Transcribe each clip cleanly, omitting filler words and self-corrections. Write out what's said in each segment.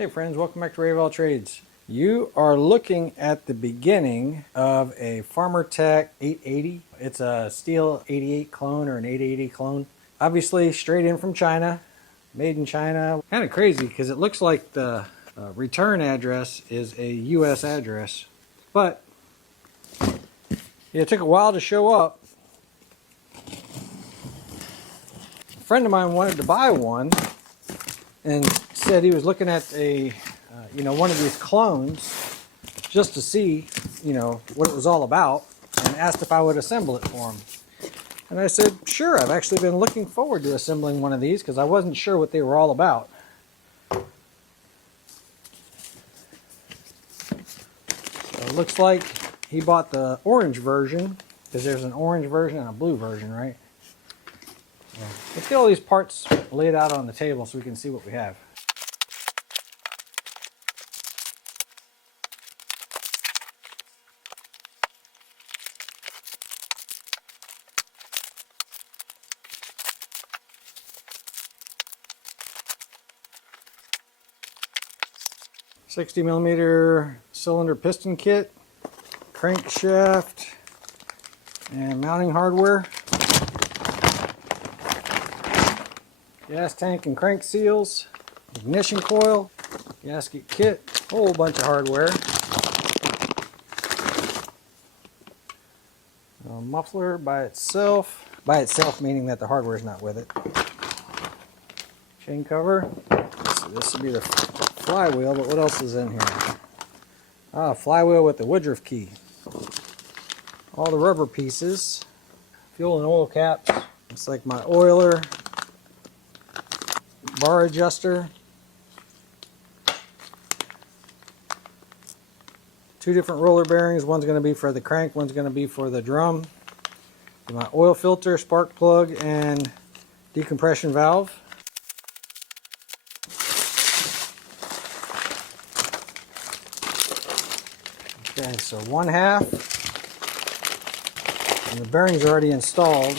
Hey friends, welcome back to Ray of All Trades. You are looking at the beginning of a Farmertec 880. It's a Stihl 88 clone or an 880 clone. Obviously straight in from China, made in China. Kind of crazy because it looks like the return address is a US address. But it took a while to show up. A friend of mine wanted to buy one and said he was looking at a one of these clones just to see what it was all about, and asked if I would assemble it for him. And I said sure. I've actually been looking forward to assembling one of these because I wasn't sure what they were all about. So it looks like he bought the orange version, because there's an orange version and a blue version, right? Let's get all these parts laid out on the table so we can see what we have. $60mm cylinder piston kit, crankshaft, and mounting hardware. Gas tank and crank seals, ignition coil, gasket kit, whole bunch of hardware. A muffler by itself meaning that the hardware is not with it. Chain cover. So this would be the flywheel, but what else is in here? Flywheel with the Woodruff key. All the rubber pieces, fuel and oil caps. Looks like my oiler, bar adjuster, two different roller bearings. One's going to be for the crank, one's going to be for the drum. My oil filter, spark plug, and decompression valve. Okay, so one half, and the bearings are already installed,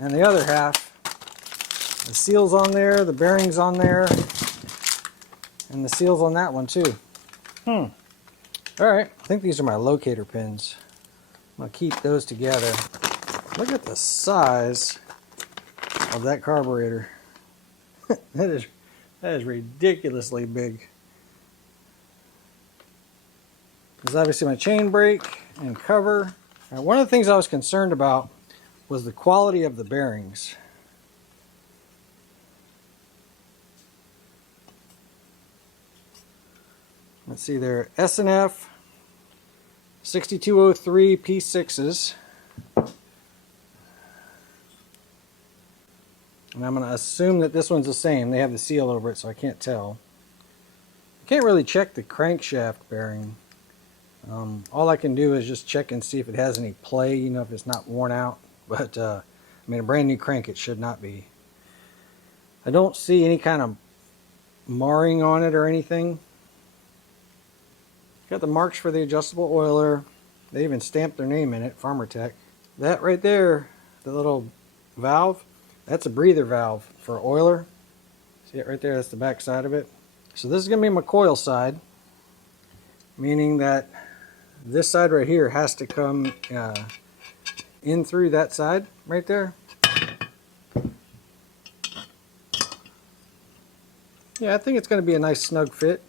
and the other half, the seals on there, the bearings on there, and the seals on that one too. Alright, I think these are my locator pins. I'm going to keep those together. Look at the size of that carburetor. that is ridiculously big. There's obviously my chain brake and cover. Now, one of the things I was concerned about was the quality of the bearings. Let's see, they're S&F 6203 P6s. And I'm going to assume that this one's the same. They have the seal over it, so I can't tell. I can't really check the crankshaft bearing. All I can do is just check and see if it has any play, if it's not worn out. But, I mean, a brand new crank, it should not be. I don't see any kind of marring on it or anything. Got the marks for the adjustable oiler. They even stamped their name in it, Farmertec. That right there, the little valve, that's a breather valve for oiler. See it right there? That's the back side of it. So this is going to be my coil side, meaning that this side right here has to come in through that side right there. Yeah, I think it's going to be a nice snug fit.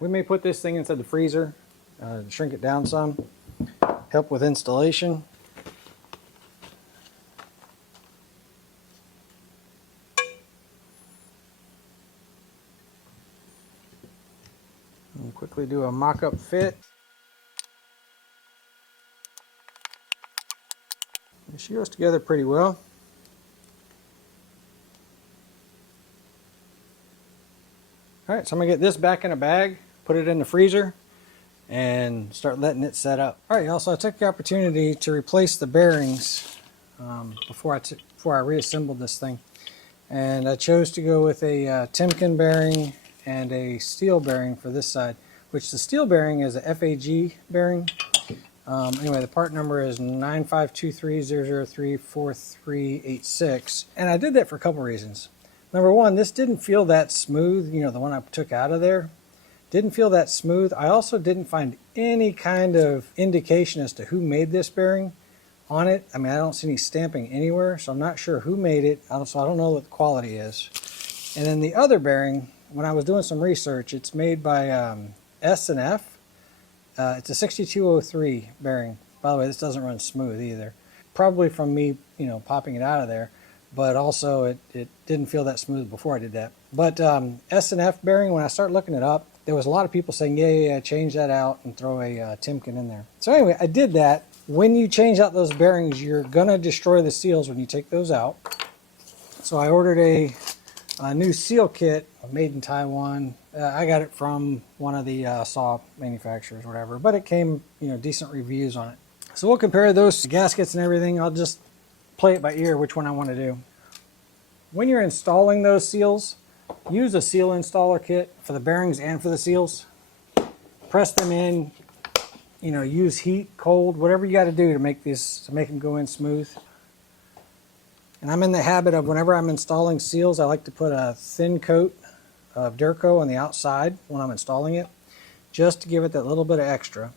We may put this thing inside the freezer to shrink it down some, help with installation. And quickly do a mock-up fit. She goes together pretty well. Alright, so I'm going to get this back in a bag, put it in the freezer, and start letting it set up. Alright, y'all, so I took the opportunity to replace the bearings before I reassembled this thing. And I chose to go with a Timken bearing and a steel bearing for this side, which the steel bearing is a FAG bearing, Anyway, the part number is 9523003436, and I did that for a couple reasons. Number one, this didn't feel that smooth, you know, the one I took out of there. Didn't feel that smooth. I also didn't find any kind of indication as to who made this bearing on it. I mean, I don't see any stamping anywhere, so I'm not sure who made it, so I don't know what the quality is. And then the other bearing, when I was doing some research, it's made by S&F. It's a 6203 bearing. By the way, this doesn't run smooth either. Probably from me, you know, popping it out of there, but also it didn't feel that smooth before I did that. But S&F bearing, when I started looking it up, there was a lot of people saying, yeah, change that out and throw a Timken in there. So anyway, I did that. When you change out those bearings, you're gonna destroy the seals when you take those out. So I ordered a new seal kit made in Taiwan. I got it from one of the saw manufacturers, whatever, but it came, you know, decent reviews on it. So we'll compare those gaskets and everything. I'll just play it by ear which one I want to do. When you're installing those seals, use a seal installer kit for the bearings and for the seals. Press them in, you know, use heat, cold, whatever you got to do to make them go in smooth. And I'm in the habit of, whenever I'm installing seals, I like to put a thin coat of Durco on the outside when I'm installing it, just to give it that little bit of extra.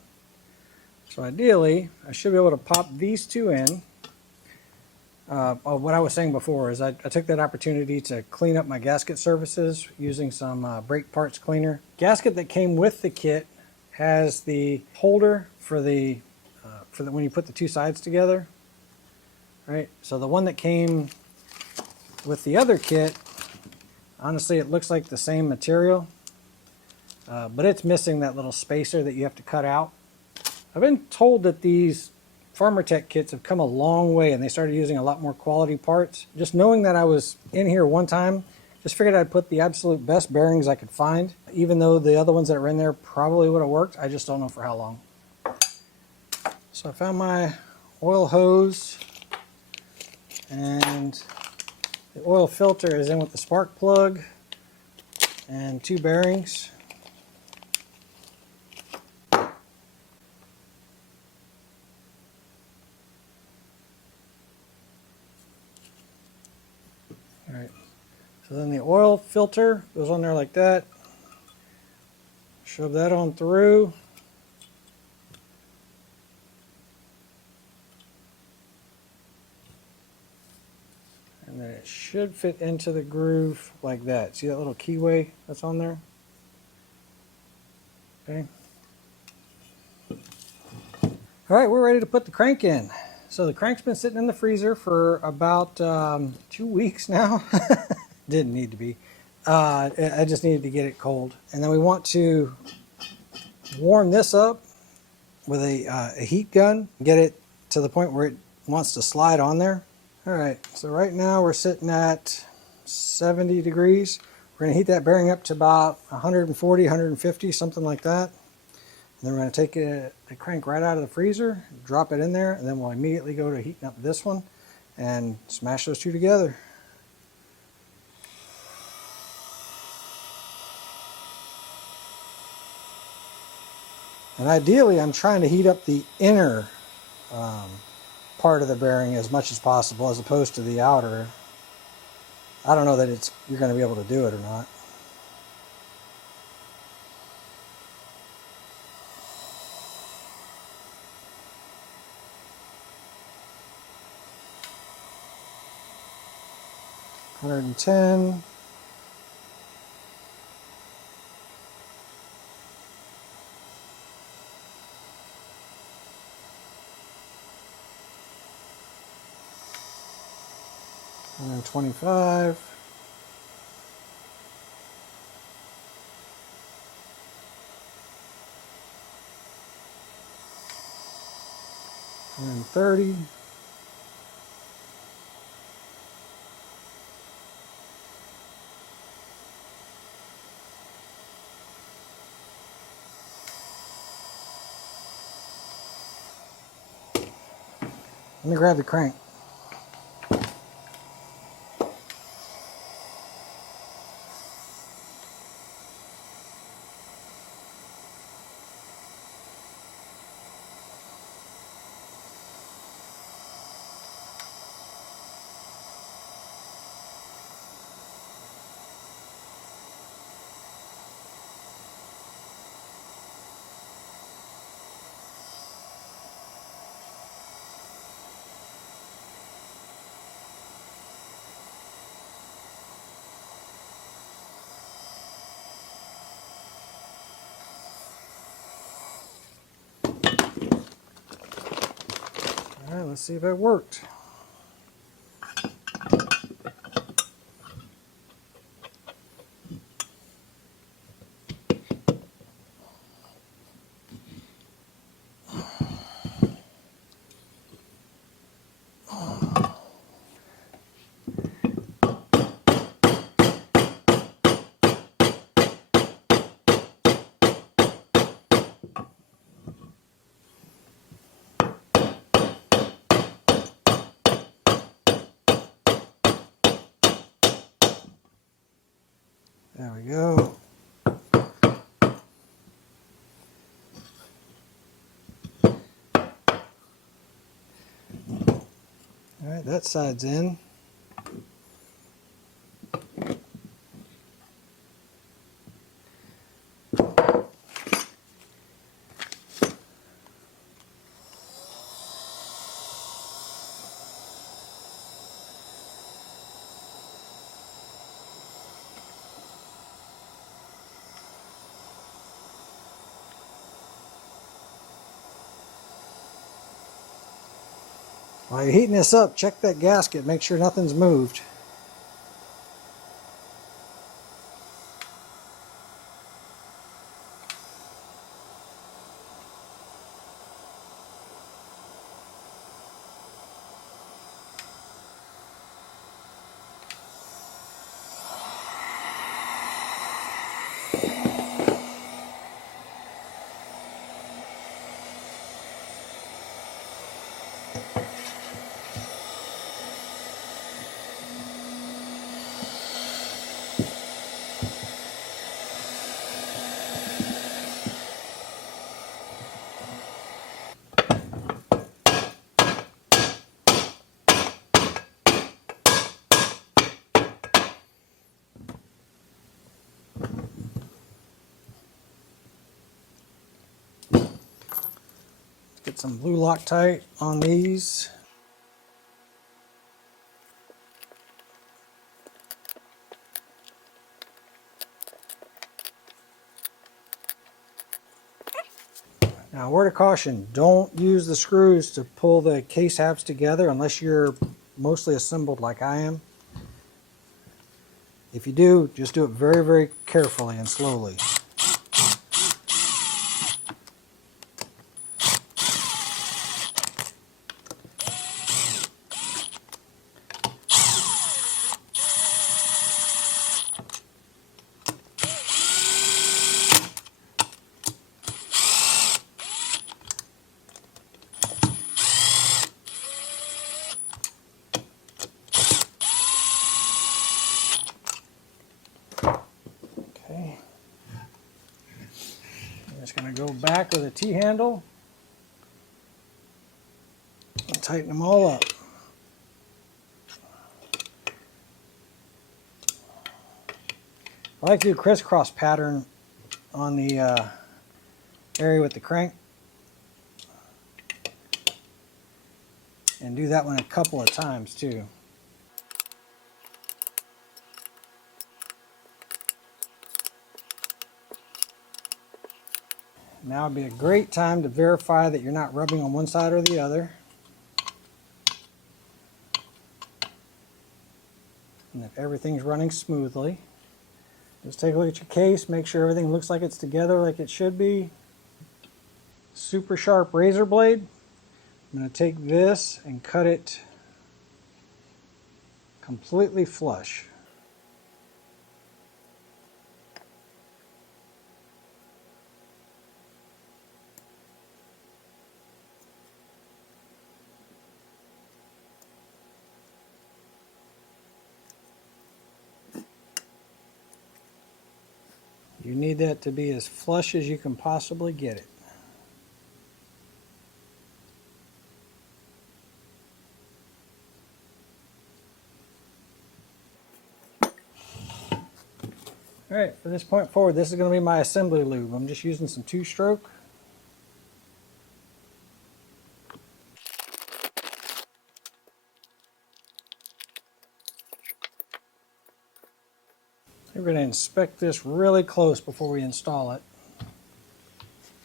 So ideally, I should be able to pop these two in. What I was saying before is I took that opportunity to clean up my gasket surfaces using some brake parts cleaner. Gasket that came with the kit has the holder for the when you put the two sides together. Right, so the one that came with the other kit, honestly, it looks like the same material, but it's missing that little spacer that you have to cut out. I've been told that these Farmertec kits have come a long way and they started using a lot more quality parts. Just knowing that I was in here one time, just figured I'd put the absolute best bearings I could find, even though the other ones that were in there probably would have worked. I just don't know for how long. So I found my oil hose, and the oil filter is in with the spark plug and two bearings. Alright, so then the oil filter goes on there like that. Shove that on through. And then it should fit into the groove like that. See that little keyway that's on there? Okay. Alright, we're ready to put the crank in. So the crank's been sitting in the freezer for about 2 weeks now. Didn't need to be. I just needed to get it cold. And then we want to warm this up with a heat gun. Get it to the point where it wants to slide on there. Alright, so right now we're sitting at 70 degrees. We're going to heat that bearing up to about 140, 150, something like that. And then we're going to take the crank right out of the freezer, drop it in there, and then we'll immediately go to heating up this one and smash those two together. And ideally, I'm trying to heat up the inner part of the bearing as much as possible, as opposed to the outer. I don't know that you're going to be able to do it or not. $110. $125. $130. Let me grab the crank. let's see if it worked. There we go. All right, that side's in. While you're heating this up, check that gasket, make sure nothing's moved. Get some blue Loctite on these. Now, word of caution, don't use the screws to pull the case halves together unless you're mostly assembled like I am. If you do, just do it very, very carefully and slowly. Okay. I'm just going to go back with a T-handle and tighten them all up. I like to do crisscross pattern on the area with the crank, and do that one a couple of times too. Now would be a great time to verify that you're not rubbing on one side or the other. And if everything's running smoothly. Just take a look at your case, make sure everything looks like it's together like it should be. Super sharp razor blade. I'm going to take this and cut it completely flush. You need that to be as flush as you can possibly get it. Alright, from this point forward, this is going to be my assembly lube. I'm just using some 2-stroke. We're going to inspect this really close before we install it.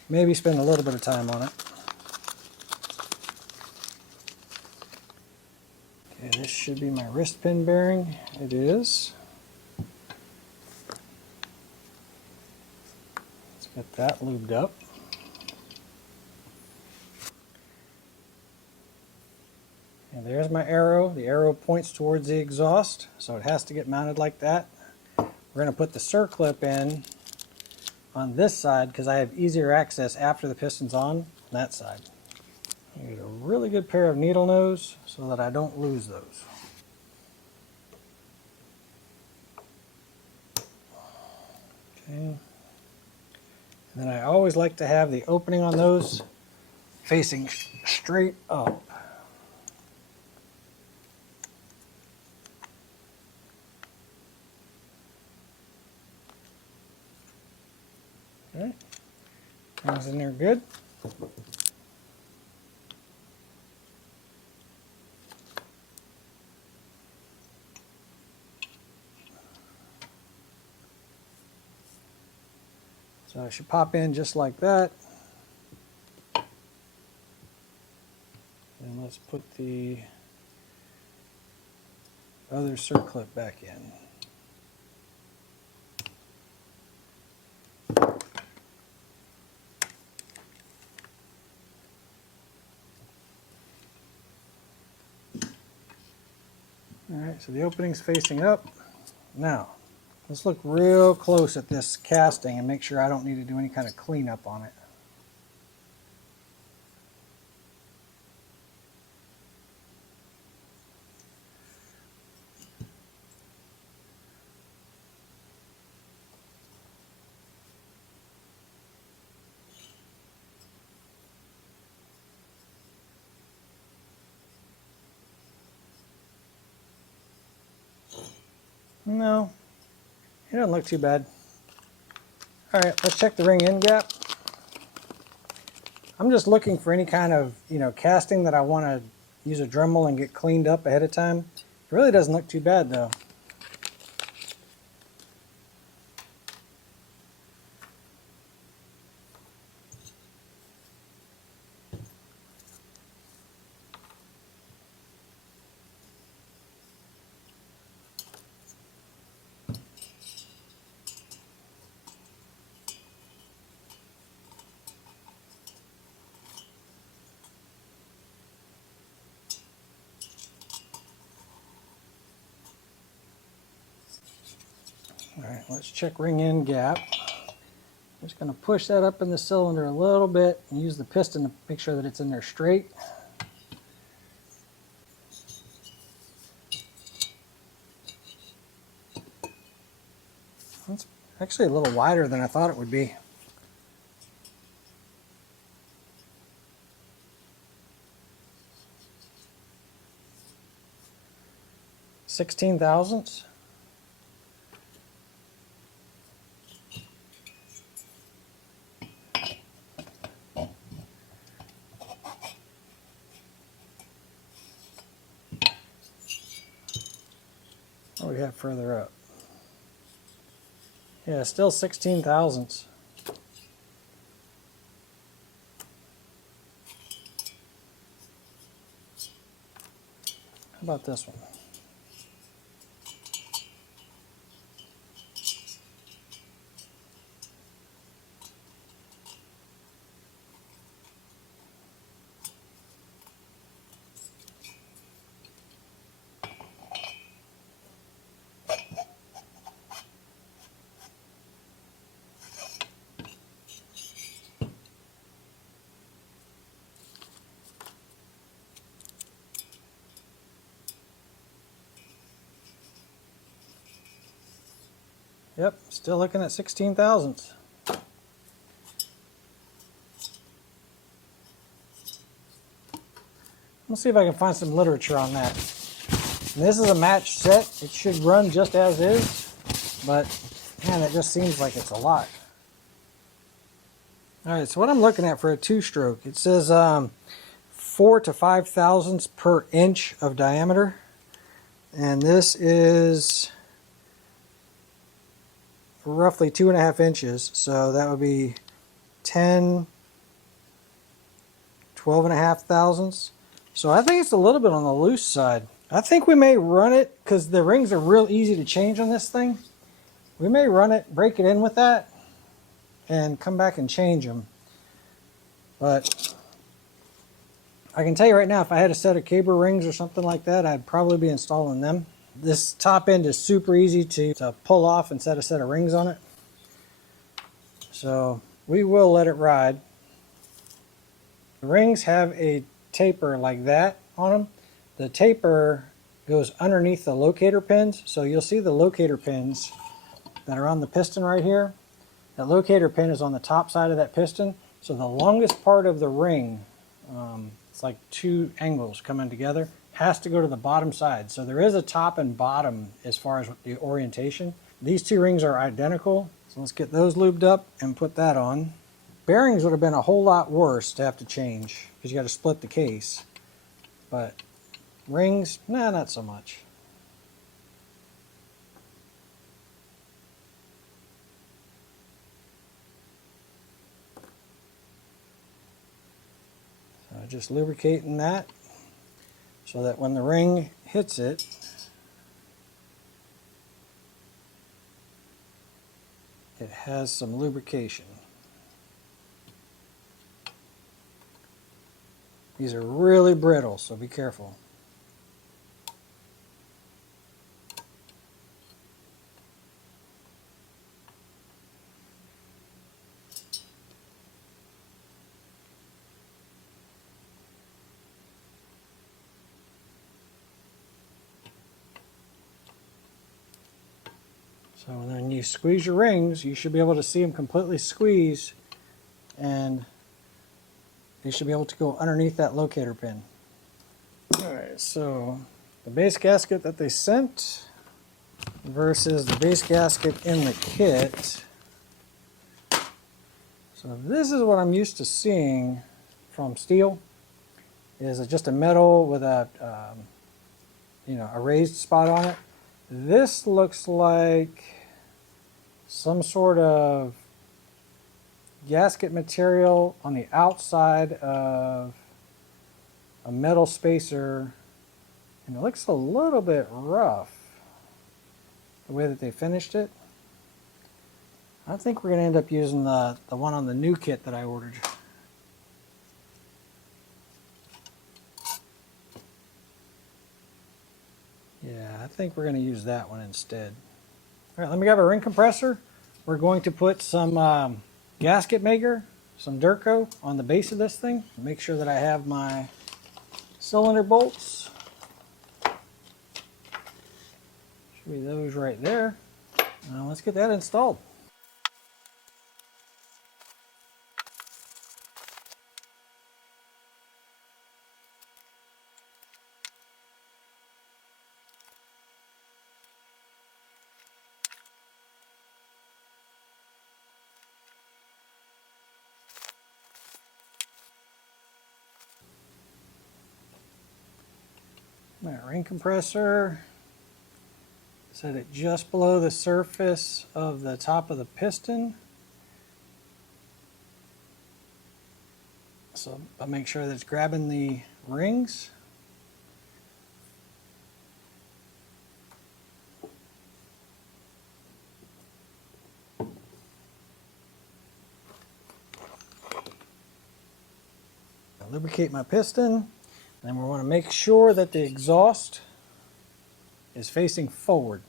Maybe spend a little bit of time on it. should be my wrist pin bearing. It is. Let's get that lubed up. And there's my arrow. The arrow points towards the exhaust, so it has to get mounted like that. We're going to put the circlip in on this side because I have easier access after the piston's on that side. I need a really good pair of needle nose so that I don't lose those. Okay. And then I always like to have the opening on those facing straight up. Okay. Things in there good. So I should pop in just like that. And let's put the other circlip back in. Alright, so the opening's facing up. Now, let's look real close at this casting and make sure I don't need to do any kind of cleanup on it. No, it doesn't look too bad. Alright, let's check the ring in gap. I'm just looking for any kind of, casting that I want to use a Dremel and get cleaned up ahead of time. It really doesn't look too bad though. Alright, let's check ring in gap. I'm just going to push that up in the cylinder a little bit and use the piston to make sure that it's in there straight. That's actually a little wider than I thought it would be. Sixteen thousandths. What do we have further up? Yeah, still 16 thousandths. How about this one? Yep, still looking at 16 thousandths. Let's see if I can find some literature on that. And this is a matched set. It should run just as is, but man, it just seems like it's a lot. Alright, so what I'm looking at for a two-stroke, it says 4 to 5 thousandths per inch of diameter. And this is roughly 2.5 inches, so that would be 10, 12.5 thousandths. So I think it's a little bit on the loose side. I think we may run it, because the rings are real easy to change on this thing. We may run it, break it in with that, and come back and change them. But I can tell you right now, if I had a set of cable rings or something like that, I'd probably be installing them. This top end is super easy to pull off and set a set of rings on it. So we will let it ride. The rings have a taper like that on them. The taper goes underneath the locator pins. So you'll see the locator pins that are on the piston right here. That locator pin is on the top side of that piston. So the longest part of the ring, it's like two angles coming together, has to go to the bottom side. So there is a top and bottom as far as the orientation. These two rings are identical. So let's get those lubed up and put that on. Bearings would have been a whole lot worse to have to change because you got to split the case. But rings, nah, not so much. So just lubricating that so that when the ring hits it, it has some lubrication. These are really brittle, so be careful. So when you squeeze your rings, you should be able to see them completely squeeze, and they should be able to go underneath that locator pin. Alright, so the base gasket that they sent versus the base gasket in the kit. So this is what I'm used to seeing from Stihl, is just a metal with a a raised spot on it. This looks like some sort of gasket material on the outside of a metal spacer, and it looks a little bit rough the way that they finished it. I think we're going to end up using the one on the new kit that I ordered. Yeah, I think we're going to use that one instead. All right, let me grab a ring compressor. We're going to put some gasket maker, some Durco on the base of this thing. Make sure that I have my cylinder bolts. Should be those right there. Now let's get that installed. My ring compressor, set it just below the surface of the top of the piston. So I'll make sure that it's grabbing the rings. I'll lubricate my piston. Then we want to make sure that the exhaust is facing forward.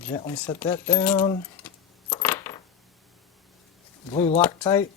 Gently set that down. Glue Loctite.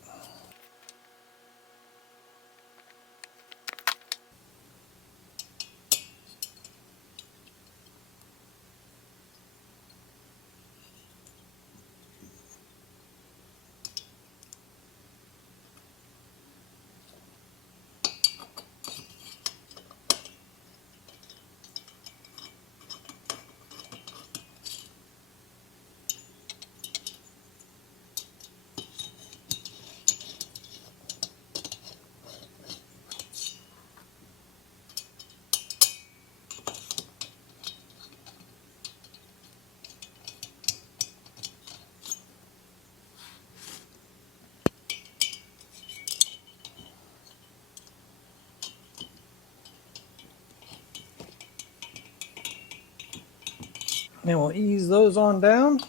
Then we'll ease those on down.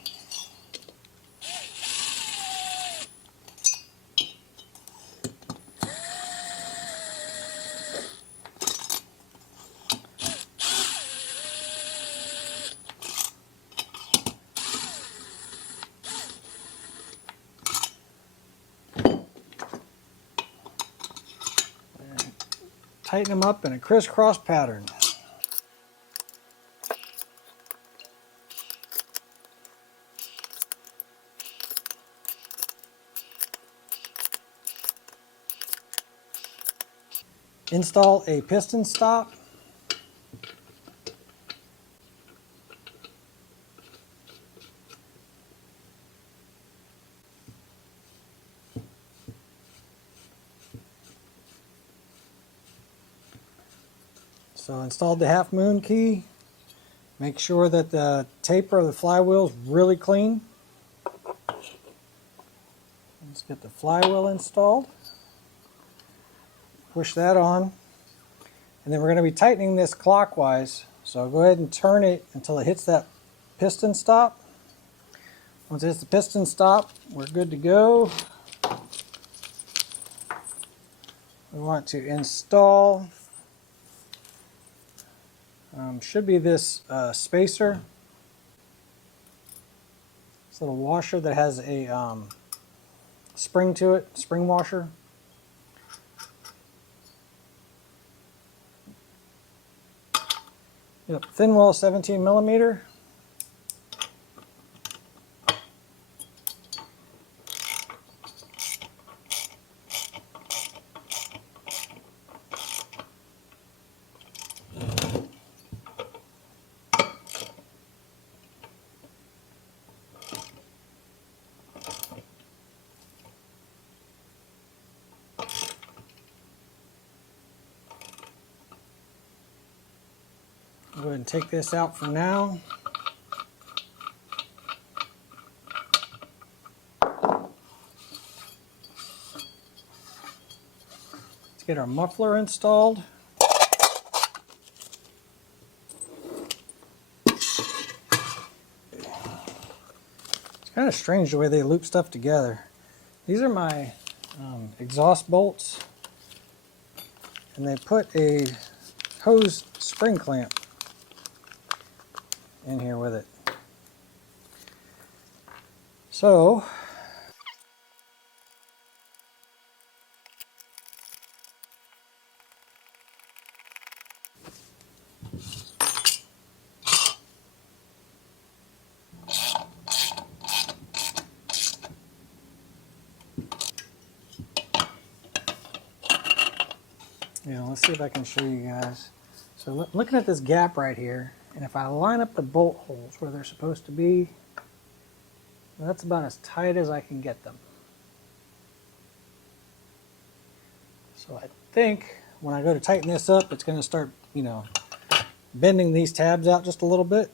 Tighten them up in a crisscross pattern. Install a piston stop. So installed the half moon key. Make sure that the taper of the flywheel is really clean. Let's get the flywheel installed. Push that on. And then we're going to be tightening this clockwise. So go ahead and turn it until it hits that piston stop. Once it hits the piston stop, we're good to go. We want to install, should be this spacer. This little washer that has a spring to it, spring washer. Yep, thin wall 17 millimeter. Go ahead and take this out for now. Let's get our muffler installed. It's kind of strange the way they loop stuff together. These are my exhaust bolts, and they put a hose spring clamp in here with it. So let's see if I can show you guys. So looking at this gap right here, and if I line up the bolt holes where they're supposed to be, that's about as tight as I can get them. So I think when I go to tighten this up, it's going to start, bending these tabs out just a little bit.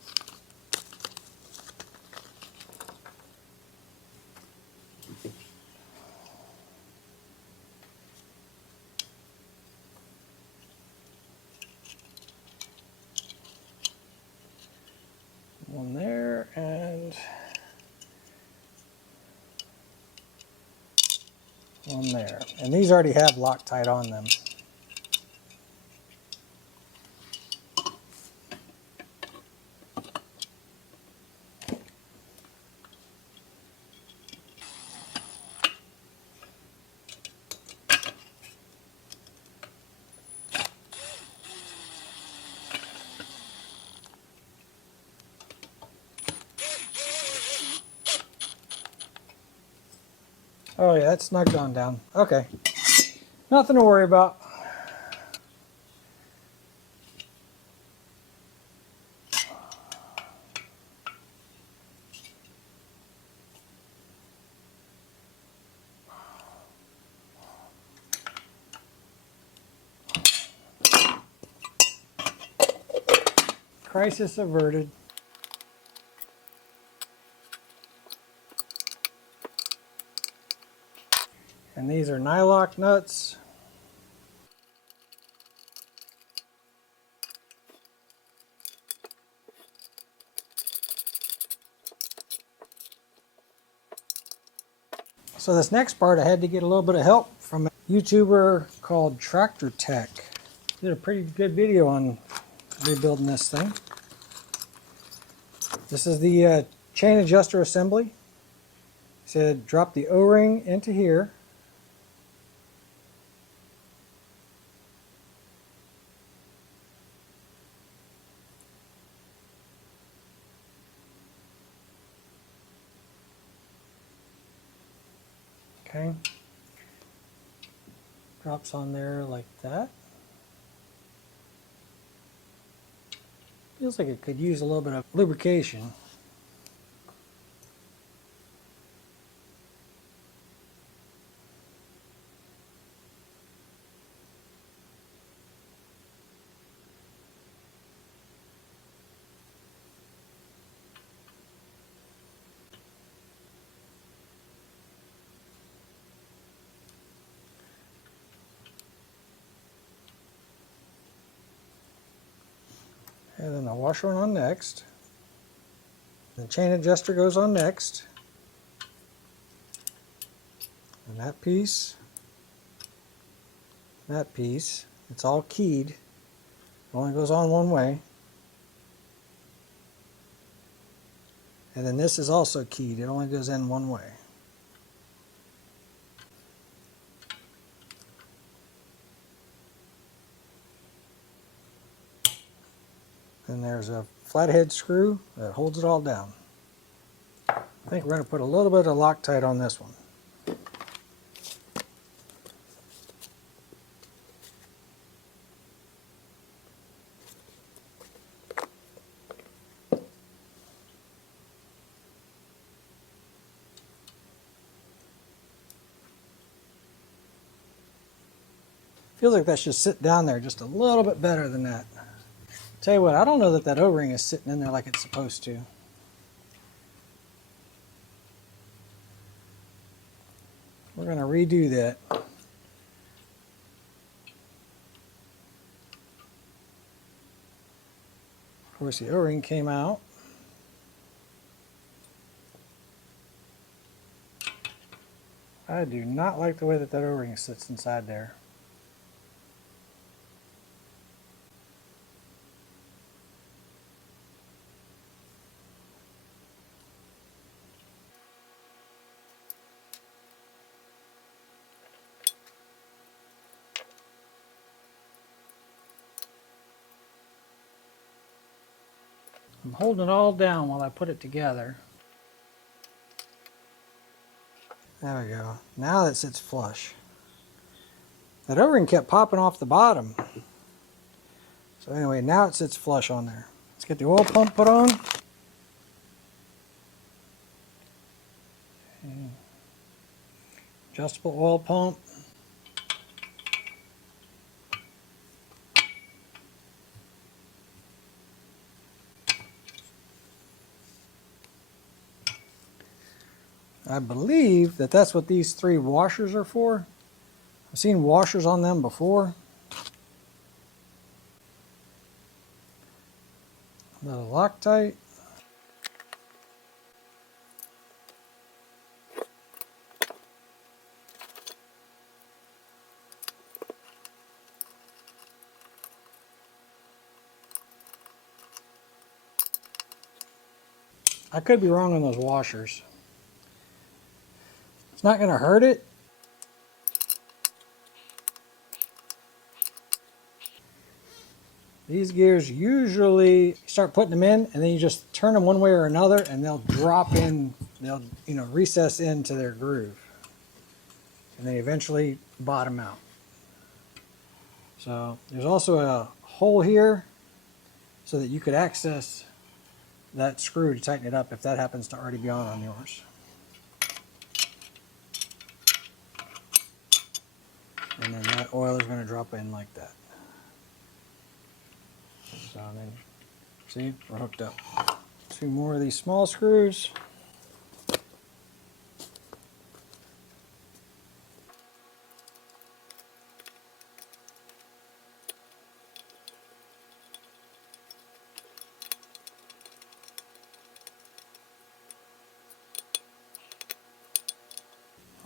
One there and one there. And these already have Loctite on them. Oh yeah, that's snugged on down. Okay. Nothing to worry about. Crisis averted. And these are nylock nuts. So this next part I had to get a little bit of help from a YouTuber called Tractor Tech. Did a pretty good video on rebuilding this thing. This is the chain adjuster assembly. He said drop the O-ring into here. Okay. Drops on there like that. Feels like it could use a little bit of lubrication. And then the washer went on next. The chain adjuster goes on next. And that piece, it's all keyed. It only goes on one way. And then this is also keyed. It only goes in one way. Then there's a flathead screw that holds it all down. I think we're going to put a little bit of Loctite on this one. Feels like that should sit down there just a little bit better than that. Tell you what, I don't know that that O-ring is sitting in there like it's supposed to. We're going to redo that. Of course, the O-ring came out. I do not like the way that that O-ring sits inside there. I'm holding it all down while I put it together. There we go. Now that sits flush. That O-ring kept popping off the bottom. So anyway, now it sits flush on there. Let's get the oil pump put on. Okay. Adjustable oil pump. I believe that that's what these three washers are for. I've seen washers on them before. A little Loctite. I could be wrong on those washers. It's not going to hurt it. These gears usually start putting them in and then you just turn them one way or another and they'll drop in, they'll recess into their groove. And they eventually bottom out. So there's also a hole here so that you could access that screw to tighten it up if that happens to already be on yours. And then that oil is going to drop in like that. So then, see, we're hooked up. Two more of these small screws.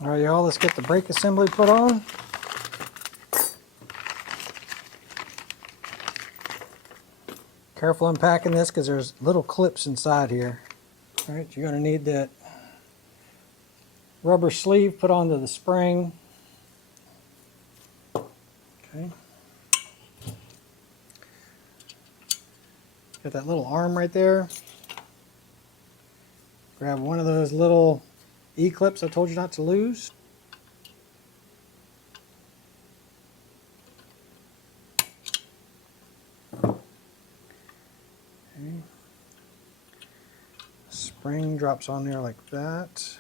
All right, y'all, let's get the brake assembly put on. Careful unpacking this because there's little clips inside here. All right, you're going to need that rubber sleeve put onto the spring. Okay. Got that little arm right there. Grab one of those little E-clips I told you not to lose. Okay. Spring drops on there like that.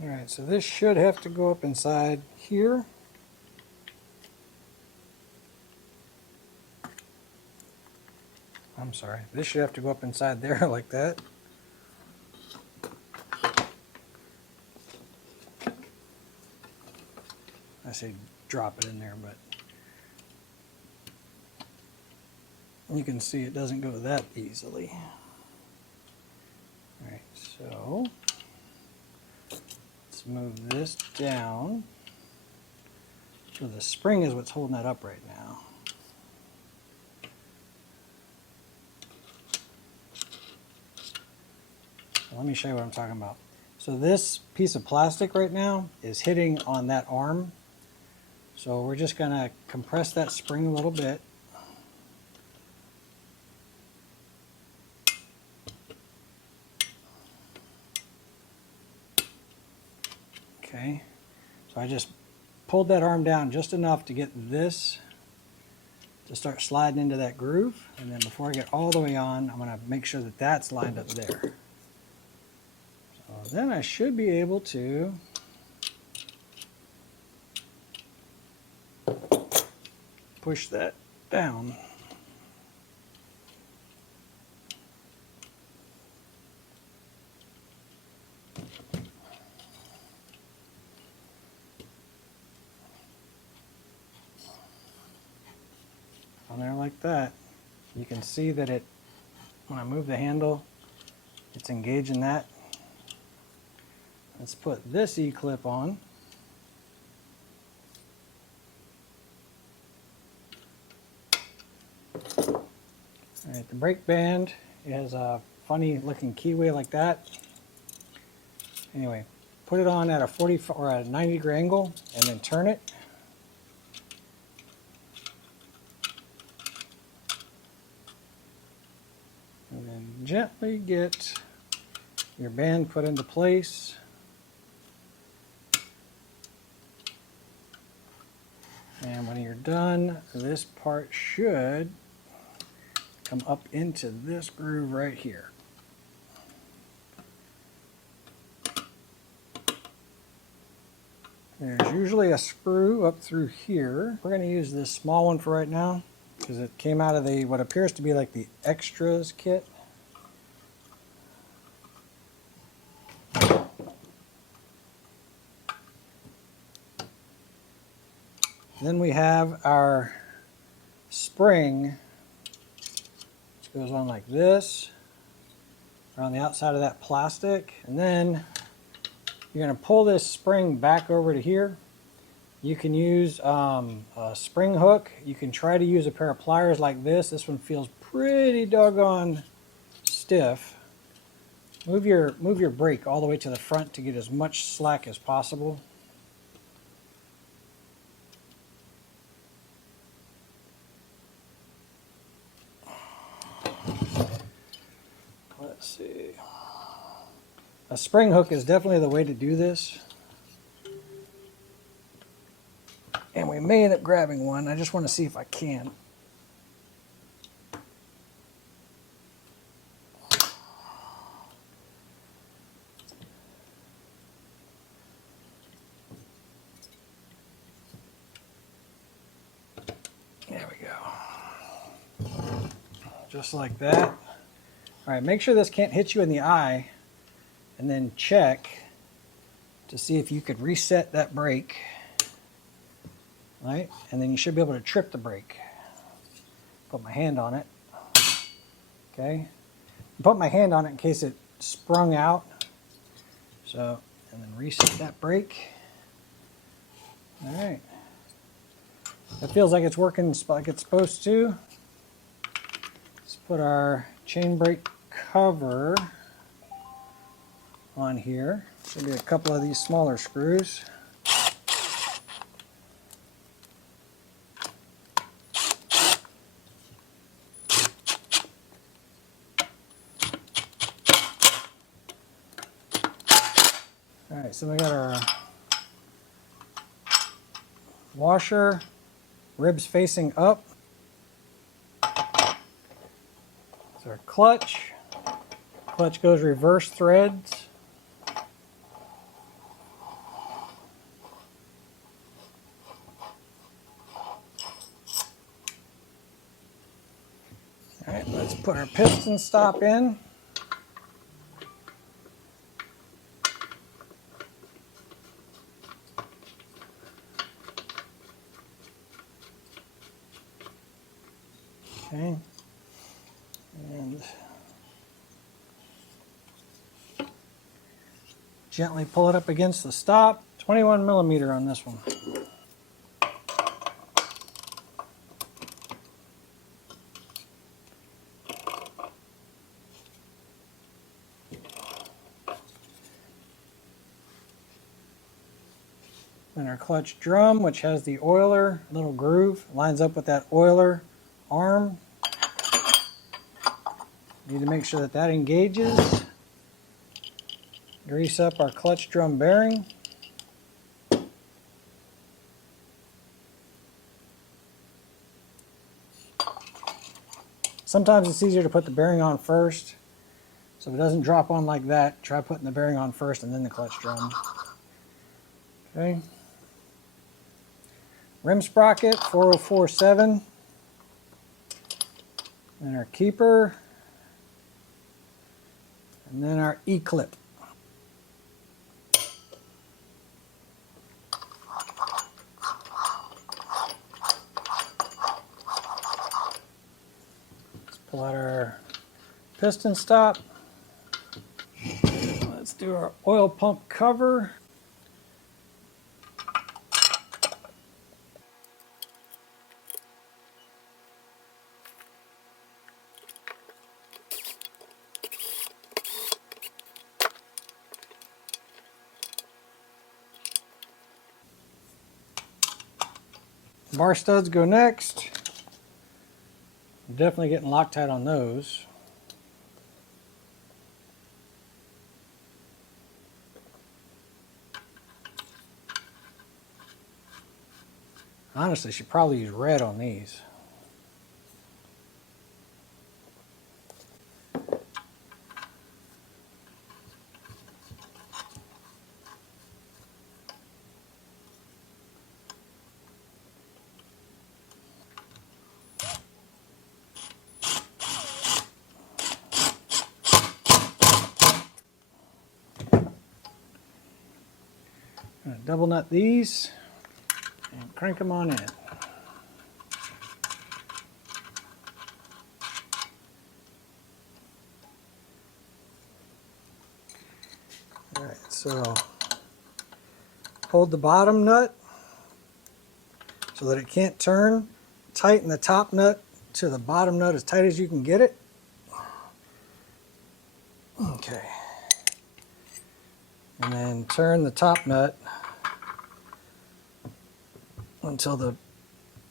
Alright, so this should have to go up inside here. I'm sorry, this should have to go up inside there like that. I say drop it in there, but you can see it doesn't go that easily. Alright, so let's move this down. So the spring is what's holding that up right now. Let me show you what I'm talking about. So this piece of plastic right now is hitting on that arm. So we're just going to compress that spring a little bit. Okay, so I just pulled that arm down just enough to get this to start sliding into that groove. And then before I get all the way on, I'm going to make sure that that's lined up there. So then I should be able to push that down. On there like that. You can see that it, when I move the handle, it's engaging that. Let's put this E-clip on. Alright, the brake band is a funny looking keyway like that. Anyway, put it on at a 40 or a 90-degree angle and then turn it. And then gently get your band put into place. And when you're done, this part should come up into this groove right here. There's usually a screw up through here. We're going to use this small one for right now because it came out of the what appears to be like the extras kit. Then we have our spring, which goes on like this, around the outside of that plastic. And then you're going to pull this spring back over to here. You can use a spring hook. You can try to use a pair of pliers like this. This one feels pretty doggone stiff. Move your brake all the way to the front to get as much slack as possible. Let's see. A spring hook is definitely the way to do this. And we may end up grabbing one. I just want to see if I can. There we go. Just like that. All right, make sure this can't hit you in the eye, and then check to see if you could reset that brake. Right, and then you should be able to trip the brake. Put my hand on it. Okay, put my hand on it in case it sprung out. So, and then reset that brake. All right. It feels like it's working like it's supposed to. Let's put our chain brake cover on here. Should be a couple of these smaller screws. Alright, so we got our washer, ribs facing up. That's our clutch. Clutch goes reverse threads. Alright, let's put our piston stop in. Okay, and gently pull it up against the stop. 21 millimeter on this one. And our clutch drum, which has the oiler little groove, lines up with that oiler arm. Need to make sure that that engages. Grease up our clutch drum bearing. Sometimes it's easier to put the bearing on first, so if it doesn't drop on like that, try putting the bearing on first and then the clutch drum. Okay. Rim sprocket 4047, and our keeper, and then our E-clip. Let's pull out our piston stop. Let's do our oil pump cover. Bar studs go next. I'm definitely getting Loctite on those. Honestly, should probably use red on these. I'm gonna double nut these and crank them on in. Alright, so hold the bottom nut so that it can't turn. Tighten the top nut to the bottom nut as tight as you can get it. Okay. And then turn the top nut until the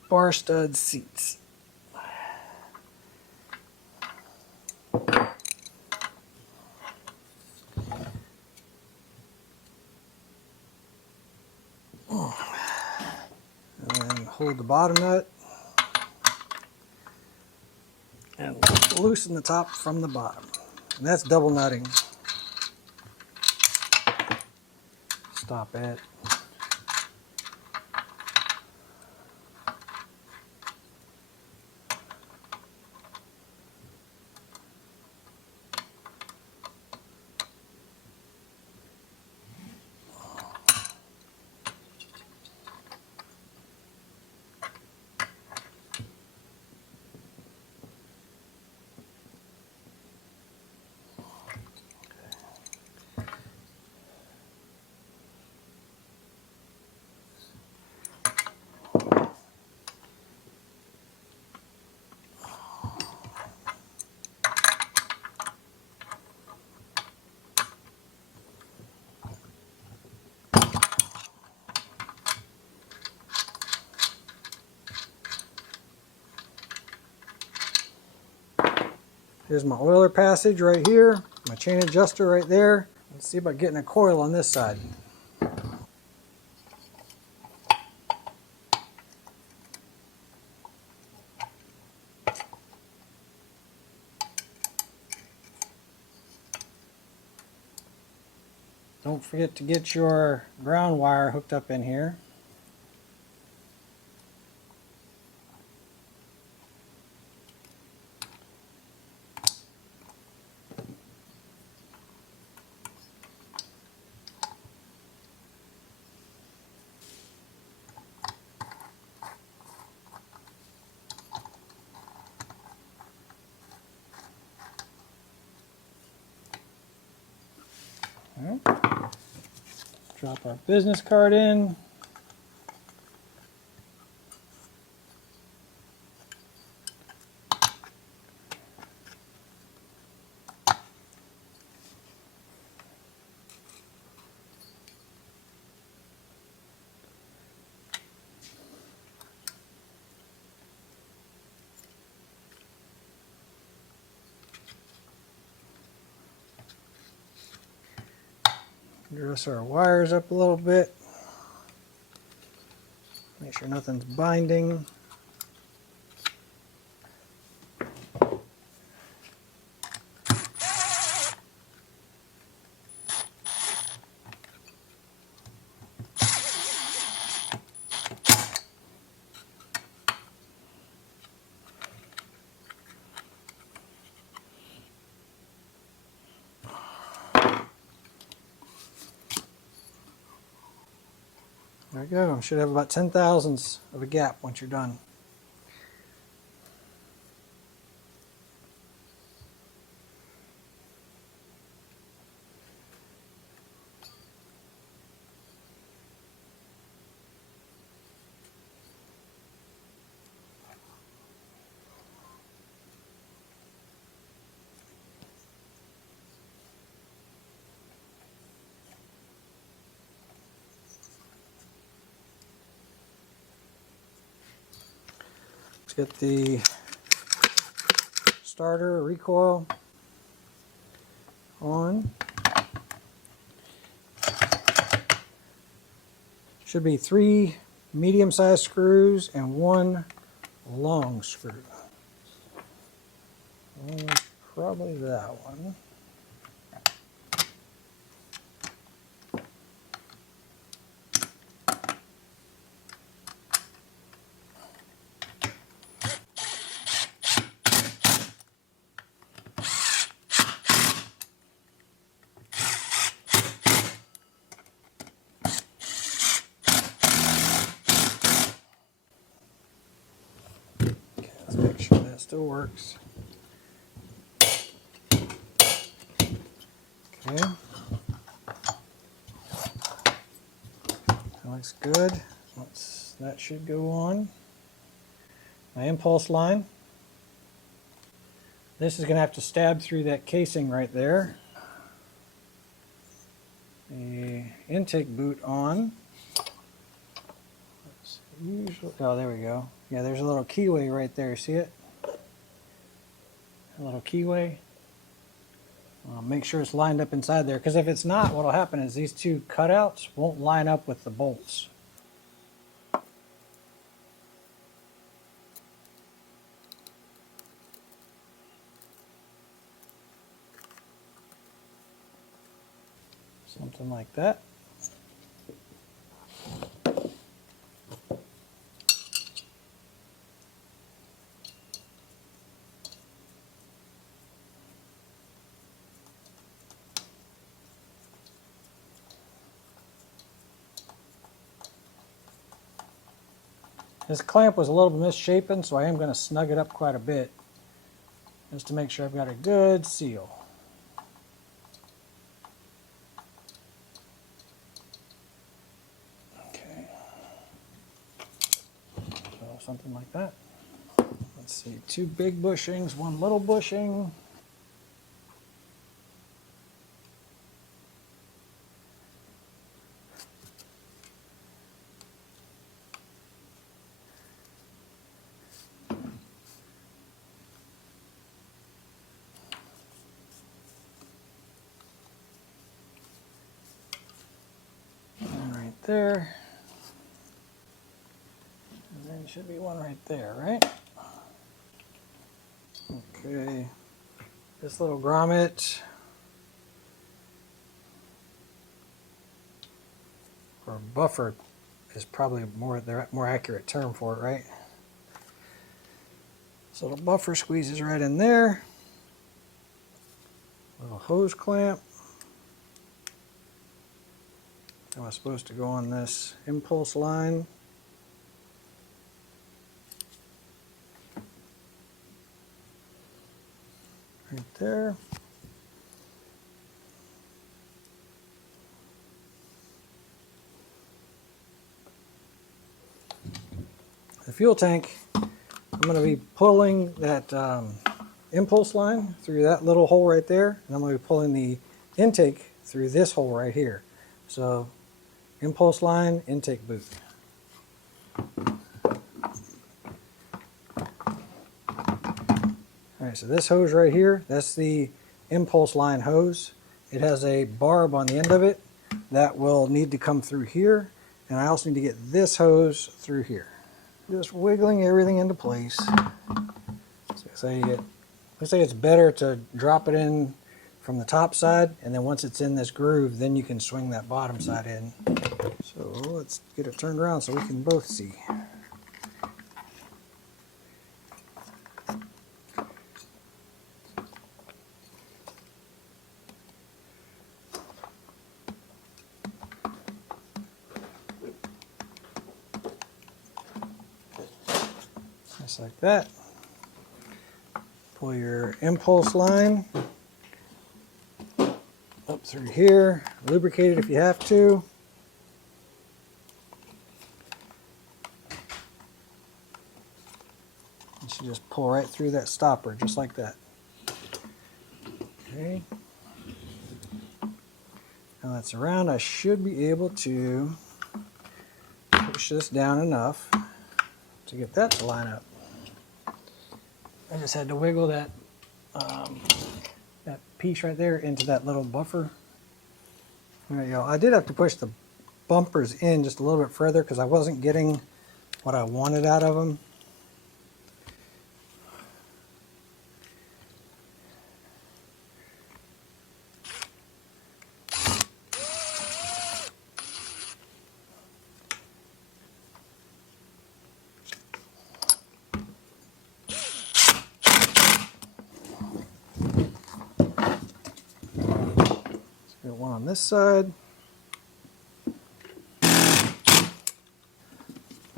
bar stud seats. And then hold the bottom nut and loosen the top from the bottom. And that's double nutting. Stop it. Here's my oiler passage right here, my chain adjuster right there. Let's see about getting a coil on this side. Don't forget to get your ground wire hooked up in here. All right. Drop our business card in. Dress our wires up a little bit. Make sure nothing's binding. There we go. Should have about 10 thousandths of a gap once you're done. Let's get the starter recoil on. Should be 3 medium-sized screws and 1 long screw. Probably that one. Let's make sure that still works. Okay. That looks good. That should go on. My impulse line. This is going to have to stab through that casing right there. The intake boot on. Usually, oh, there we go. Yeah, there's a little keyway right there. See it? A little keyway. Make sure it's lined up inside there, because if it's not, what will happen is these 2 cutouts won't line up with the bolts. Something like that. This clamp was a little bit misshapen, so I am going to snug it up quite a bit just to make sure I've got a good seal. Okay. So something like that. Let's see, 2 big bushings, 1 little bushing. there. And then should be one right there, right? Okay. This little grommet, or buffer, is probably the more accurate term for it, right? So the buffer squeezes right in there. Little hose clamp. That was supposed to go on this impulse line. Right there. The fuel tank, I'm going to be pulling that impulse line through that little hole right there, and I'm going to be pulling the intake through this hole right here. So impulse line, intake booth. Alright, so this hose right here, that's the impulse line hose. It has a barb on the end of it that will need to come through here, and I also need to get this hose through here. Just wiggling everything into place. So looks like it's better to drop it in from the top side, and then once it's in this groove, then you can swing that bottom side in. So let's get it turned around so we can both see. Just like that. Pull your impulse line up through here, lubricate it if you have to. You should just pull right through that stopper, just like that. Okay. Now that's around, I should be able to push this down enough to get that to line up. I just had to wiggle that that piece right there into that little buffer. There you go. I did have to push the bumpers in just a little bit further because I wasn't getting what I wanted out of them. One on this side.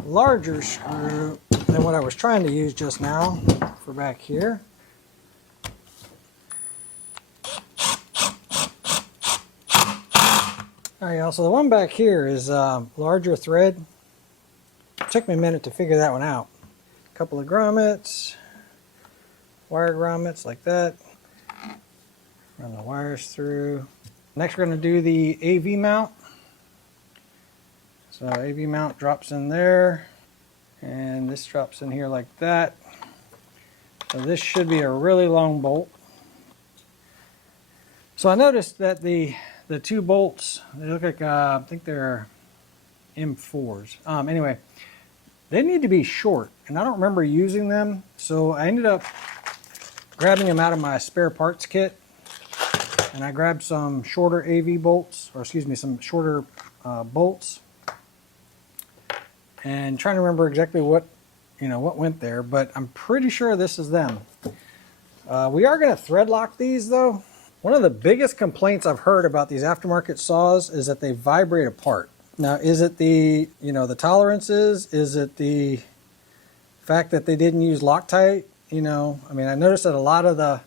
Larger screw than what I was trying to use just now for back here. Alright, y'all, so the one back here is larger thread. It took me a minute to figure that one out. A couple of grommets, wire grommets like that. Run the wires through. Next we're going to do the AV mount. So AV mount drops in there, and this drops in here like that. So this should be a really long bolt. So I noticed that the two bolts, they look like, I think they're M4s. Anyway, they need to be short, and I don't remember using them, so I ended up grabbing them out of my spare parts kit. And I grabbed some shorter AV bolts, or excuse me, some shorter bolts. And trying to remember exactly what went there, but I'm pretty sure this is them. We are going to thread lock these though. One of the biggest complaints I've heard about these aftermarket saws is that they vibrate apart. Now, is it the tolerances? Is it the fact that they didn't use Loctite? I mean, I noticed that a lot of the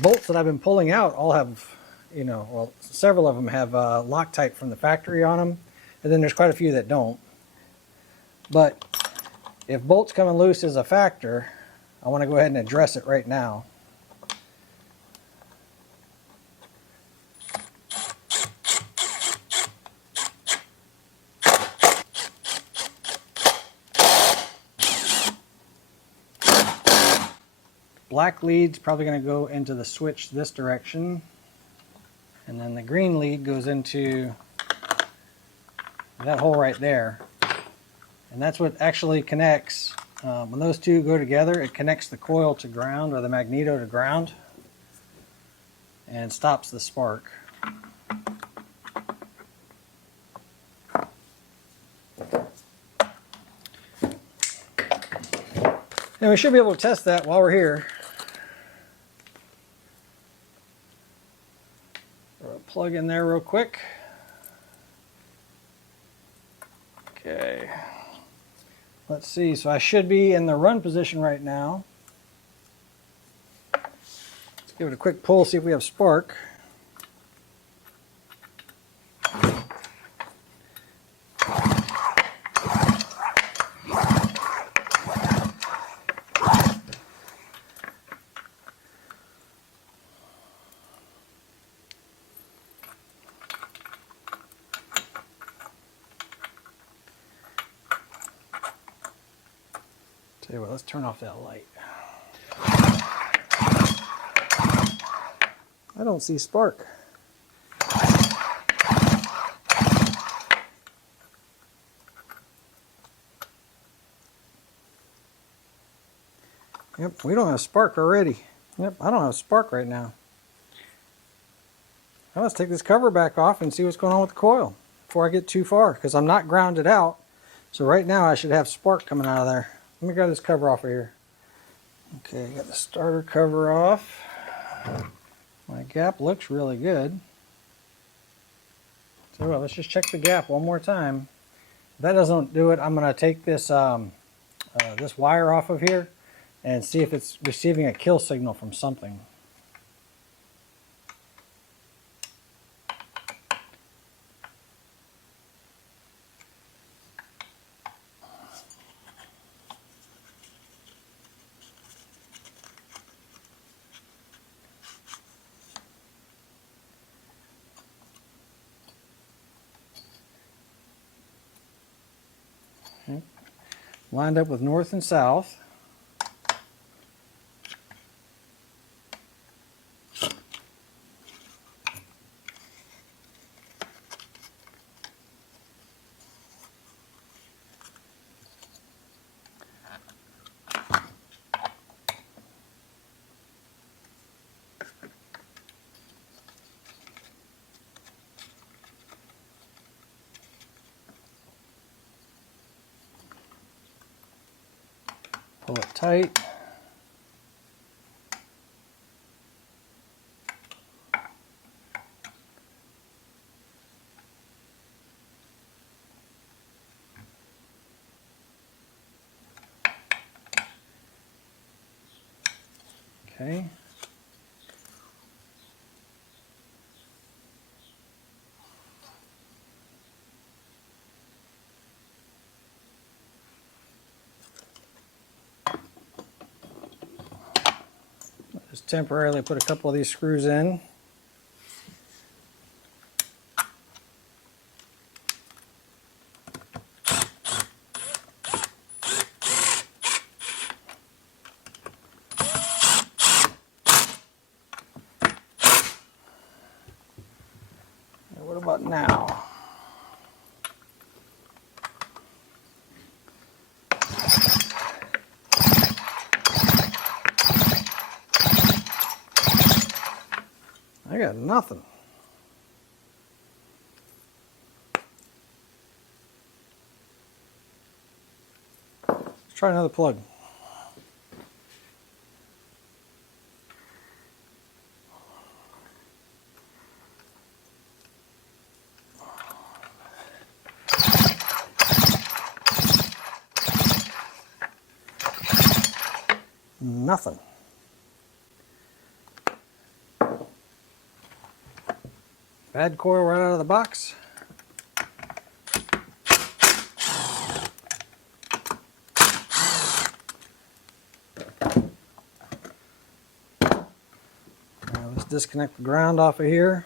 bolts that I've been pulling out all have, well, several of them have Loctite from the factory on them, and then there's quite a few that don't. But if bolts coming loose is a factor, I want to go ahead and address it right now. Black lead's probably going to go into the switch this direction, and then the green lead goes into that hole right there. And that's what actually connects, when those two go together, it connects the coil to ground, or the magneto to ground, and stops the spark. And we should be able to test that while we're here. Throw a plug in there real quick. Okay. Let's see, so I should be in the run position right now. Let's give it a quick pull, see if we have spark. Tell you what, let's turn off that light. I don't see spark. Yep, we don't have spark already. Yep, I don't have spark right now. Now let's take this cover back off and see what's going on with the coil before I get too far, because I'm not grounded out. So right now I should have spark coming out of there. Let me grab this cover off of here. Okay, got the starter cover off. My gap looks really good. So well, let's just check the gap one more time. If that doesn't do it, I'm going to take this this wire off of here and see if it's receiving a kill signal from something. Okay. Lined up with north and south. Pull it tight. Okay. Just temporarily put a couple of these screws in. And what about now? I got nothing. Let's try another plug. Nothing. Bad coil right out of the box. Now let's disconnect the ground off of here.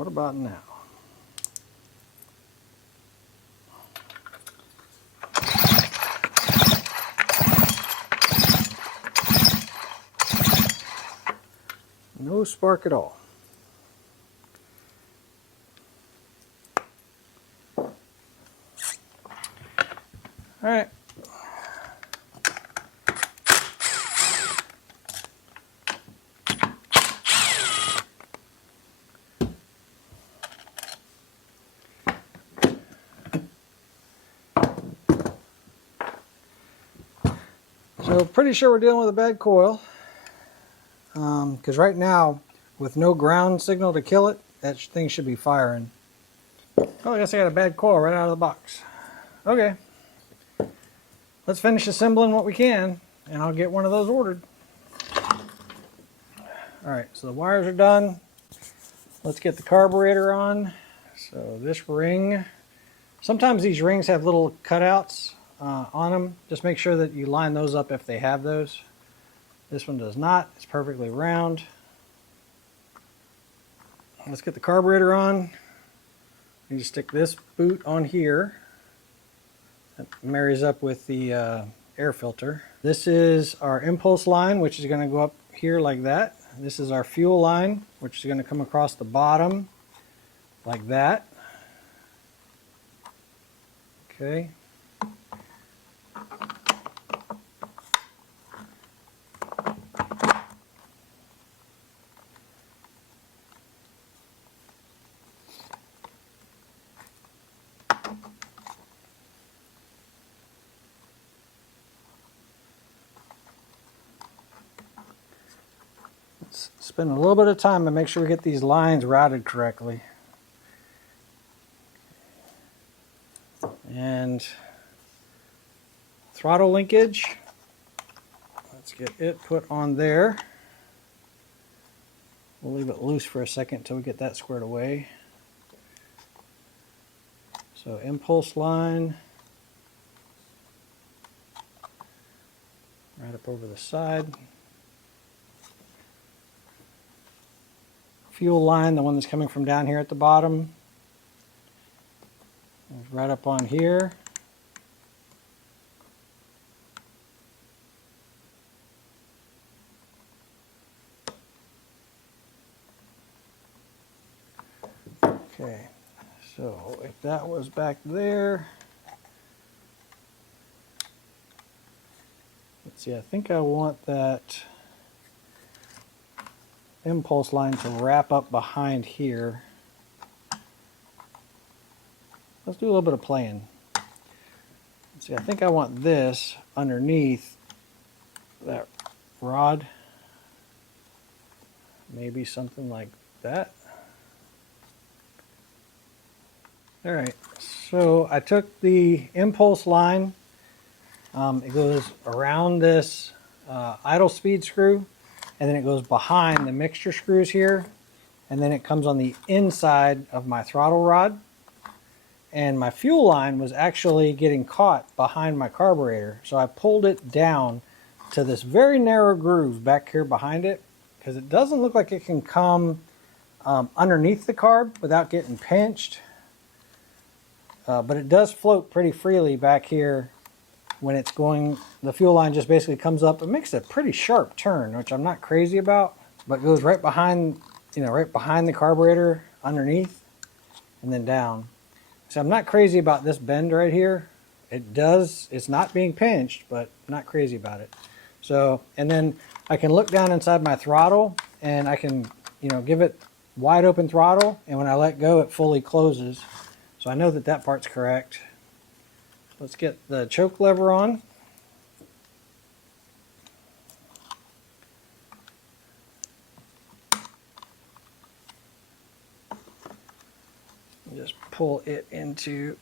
What about now? No spark at all. All right. So pretty sure we're dealing with a bad coil. Because right now, with no ground signal to kill it, that thing should be firing. Oh, I guess I got a bad coil right out of the box. Okay. Let's finish assembling what we can, and I'll get one of those ordered. Alright, so the wires are done. Let's get the carburetor on. So this ring, sometimes these rings have little cutouts on them. Just make sure that you line those up if they have those. This one does not. It's perfectly round. Let's get the carburetor on. You just stick this boot on here. That marries up with the air filter. This is our impulse line, which is going to go up here like that. This is our fuel line, which is going to come across the bottom like that. Okay. Let's spend a little bit of time to make sure we get these lines routed correctly. And throttle linkage, let's get it put on there. We'll leave it loose for a second until we get that squared away. So impulse line, right up over the side. Fuel line, the one that's coming from down here at the bottom, right up on here. Okay, so if that was back there, let's see, I think I want that impulse line to wrap up behind here. Let's do a little bit of playing. Let's see, I think I want this underneath that rod. Maybe something like that. Alright, so I took the impulse line. It goes around this idle speed screw, and then it goes behind the mixture screws here, and then it comes on the inside of my throttle rod. And my fuel line was actually getting caught behind my carburetor, so I pulled it down to this very narrow groove back here behind it, because it doesn't look like it can come underneath the carb without getting pinched, but it does float pretty freely back here when it's going. The fuel line just basically comes up. It makes a pretty sharp turn, which I'm not crazy about, but goes right behind, right behind the carburetor underneath and then down. So I'm not crazy about this bend right here. It's not being pinched, but I'm not crazy about it. So, and then I can look down inside my throttle and I can, give it wide open throttle, and when I let go, it fully closes. So I know that that part's correct. Let's get the choke lever on. Just pull it into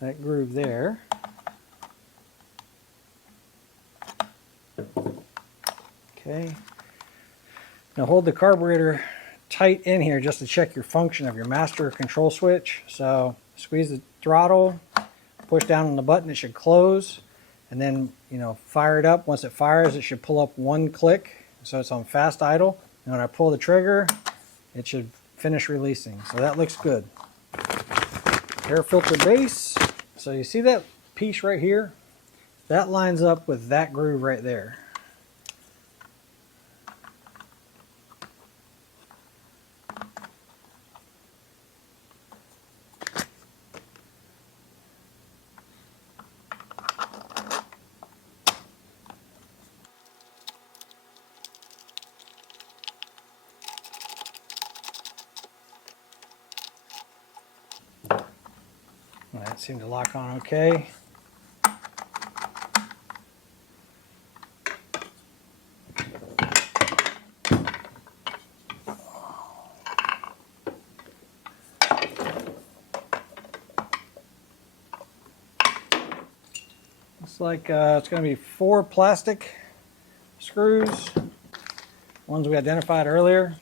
that groove there. Okay. Now hold the carburetor tight in here just to check your function of your master control switch. So squeeze the throttle, push down on the button, it should close, and then fire it up. Once it fires, it should pull up one click, so it's on fast idle. And when I pull the trigger, it should finish releasing. So that looks good. Air filter base. So you see that piece right here? That lines up with that groove right there. That seemed to lock on okay. Looks like it's going to be 4 plastic screws, ones we identified earlier.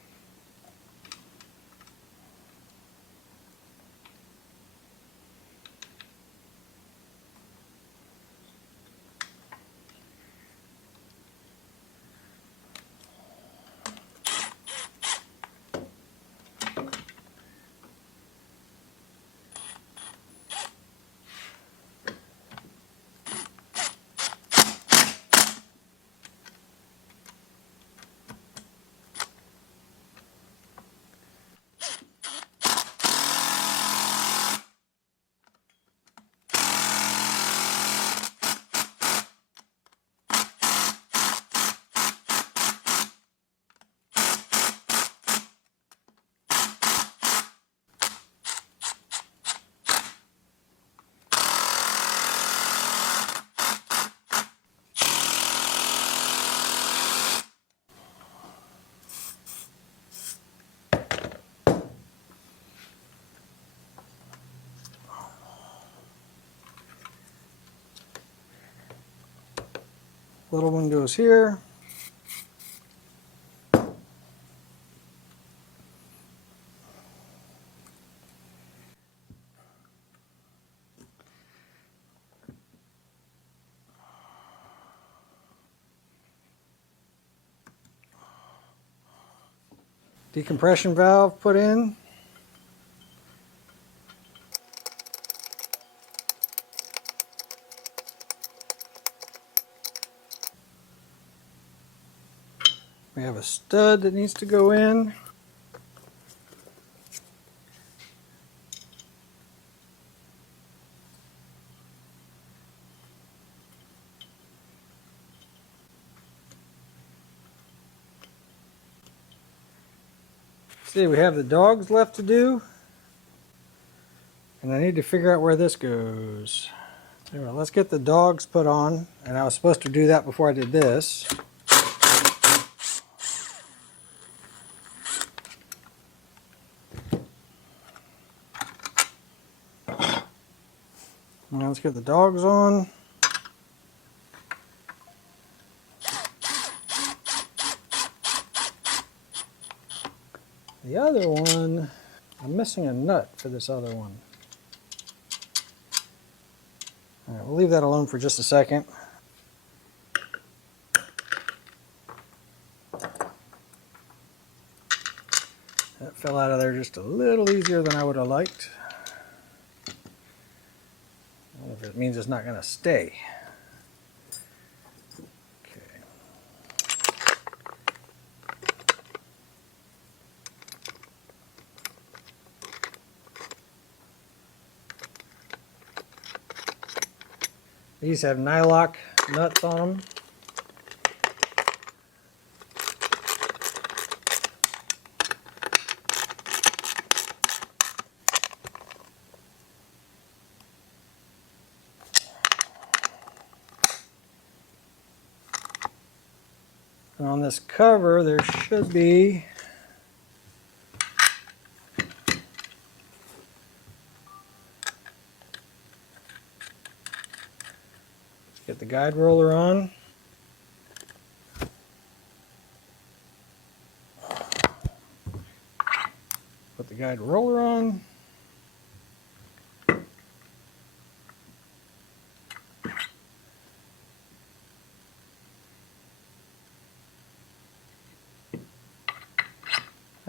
Little one goes here. Decompression valve put in. We have a stud that needs to go in. See, we have the dogs left to do. And I need to figure out where this goes. Anyway, let's get the dogs put on. And I was supposed to do that before I did this. Now let's get the dogs on. The other one, I'm missing a nut for this other one. All right, we'll leave that alone for just a second. That fell out of there just a little easier than I would have liked. I don't know if it means it's not going to stay. These have nylock nuts on them. And on this cover there should be get the guide roller on. Put the guide roller on.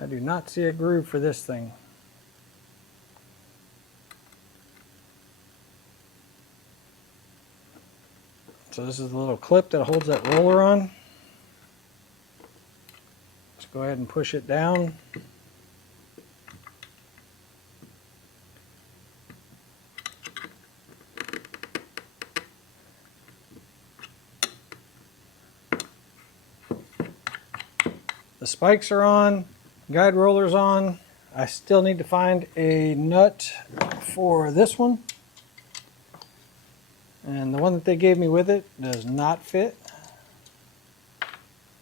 do not see a groove for this thing. So this is the little clip that holds that roller on. Let's go ahead and push it down. The spikes are on, guide roller's on. I still need to find a nut for this one. And the one that they gave me with it does not fit.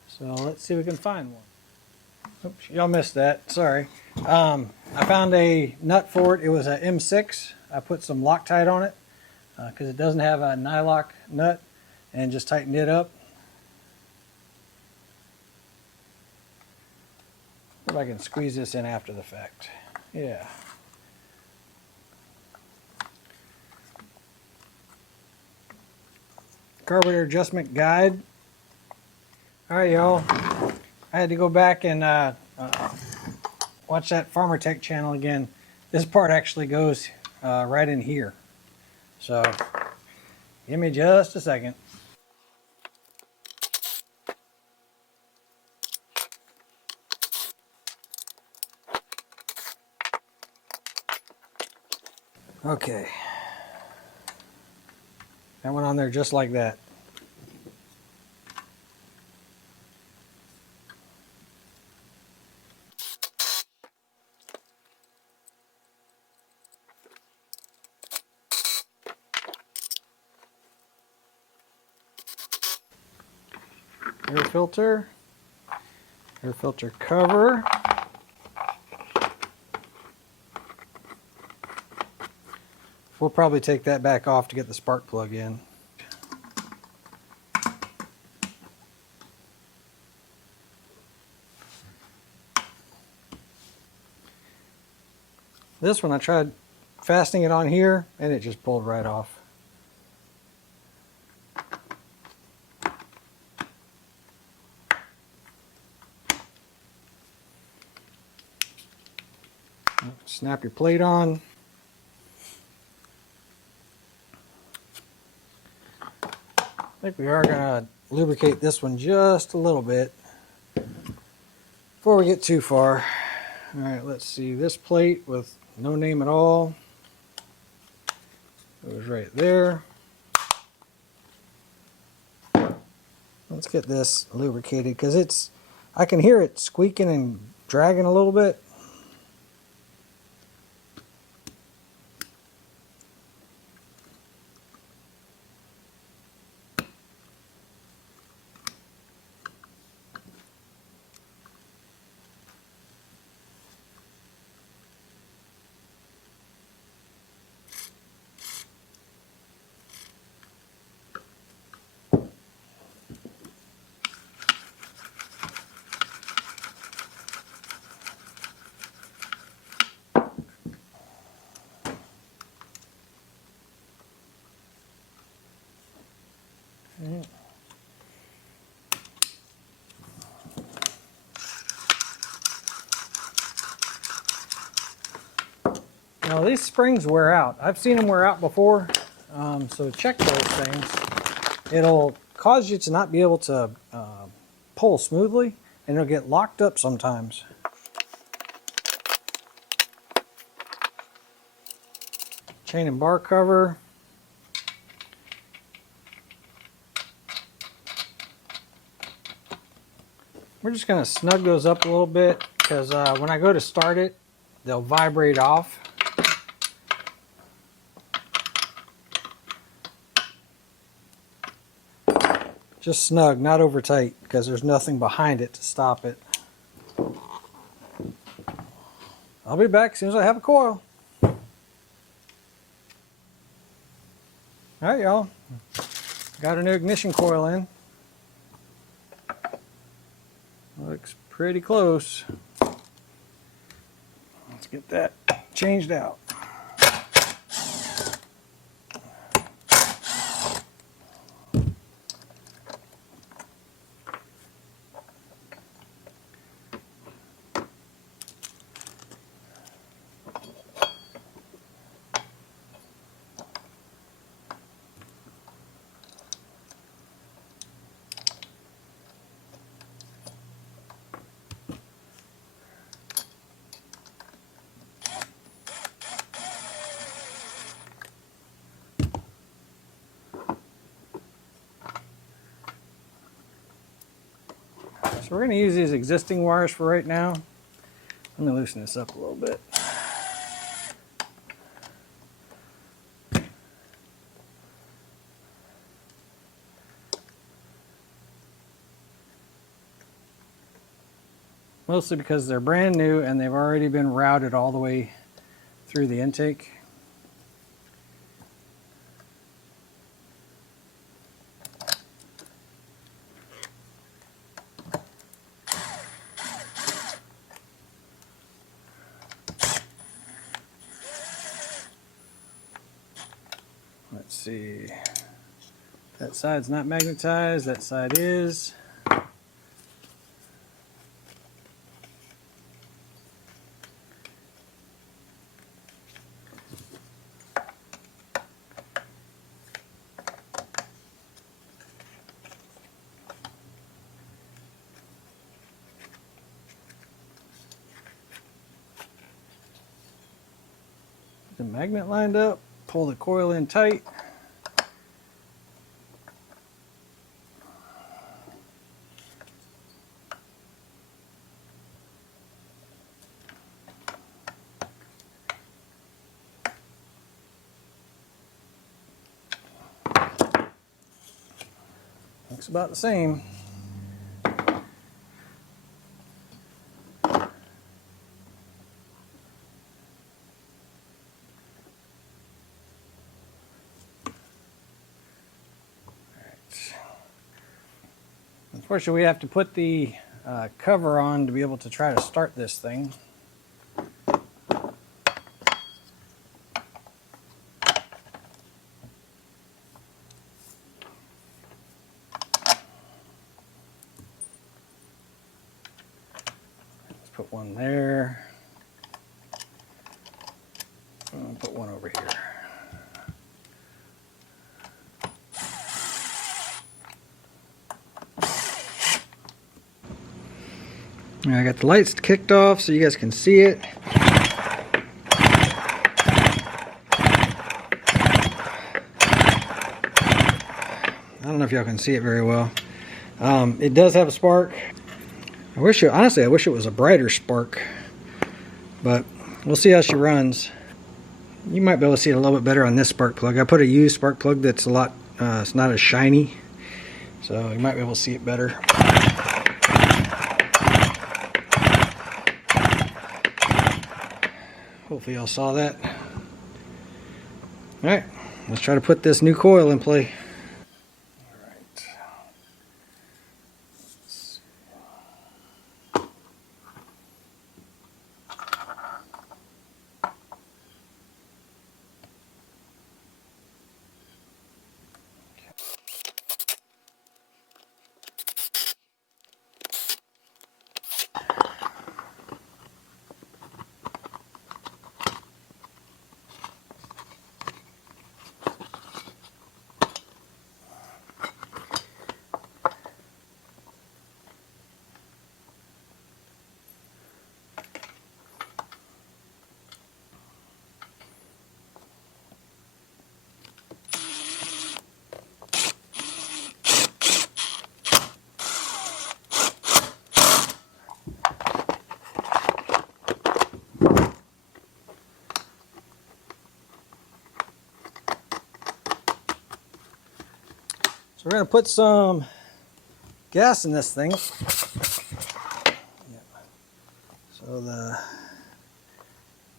So let's see if we can find one. Oops, y'all missed that, sorry. I found a nut for it. It was a M6. I put some Loctite on it because it doesn't have a nylock nut, and just tightened it up. If I can squeeze this in after the fact. Yeah. Carburetor adjustment guide. Alright, y'all. I had to go back and watch that Farmertec channel again. This part actually goes right in here. So, give me just a second. Okay. That went on there just like that. Air filter cover. We'll probably take that back off to get the spark plug in. This one I tried fastening it on here and it just pulled right off. Snap your plate on. I think we are going to lubricate this one just a little bit before we get too far. Alright, let's see. This plate with no name at all goes right there. Let's get this lubricated because I can hear it squeaking and dragging a little bit. Now these springs wear out. I've seen them wear out before, so check those things. It'll cause you to not be able to pull smoothly, and it'll get locked up sometimes. Chain and bar cover. We're just going to snug those up a little bit because when I go to start it, they'll vibrate off. Just snug, not over tight, because there's nothing behind it to stop it. I'll be back as soon as I have a coil. Alright, y'all. Got a new ignition coil in. Looks pretty close. Let's get that changed out. So we're going to use these existing wires for right now. Let me loosen this up a little bit. Mostly because they're brand new and they've already been routed all the way through the intake. Let's see. That side's not magnetized, that side is. The magnet lined up, pull the coil in tight. Looks about the same. Unfortunately, we have to put the cover on to be able to try to start this thing. Let's put one there. I'll put one over here. I got the lights kicked off so you guys can see it. I don't know if y'all can see it very well. It does have a spark. Honestly, I wish it was a brighter spark, but we'll see how she runs. You might be able to see it a little bit better on this spark plug. I put a used spark plug that's a lot, it's not as shiny, so you might be able to see it better. Hopefully y'all saw that. Alright, let's try to put this new coil in play. Alright. So we're going to put some gas in this thing. So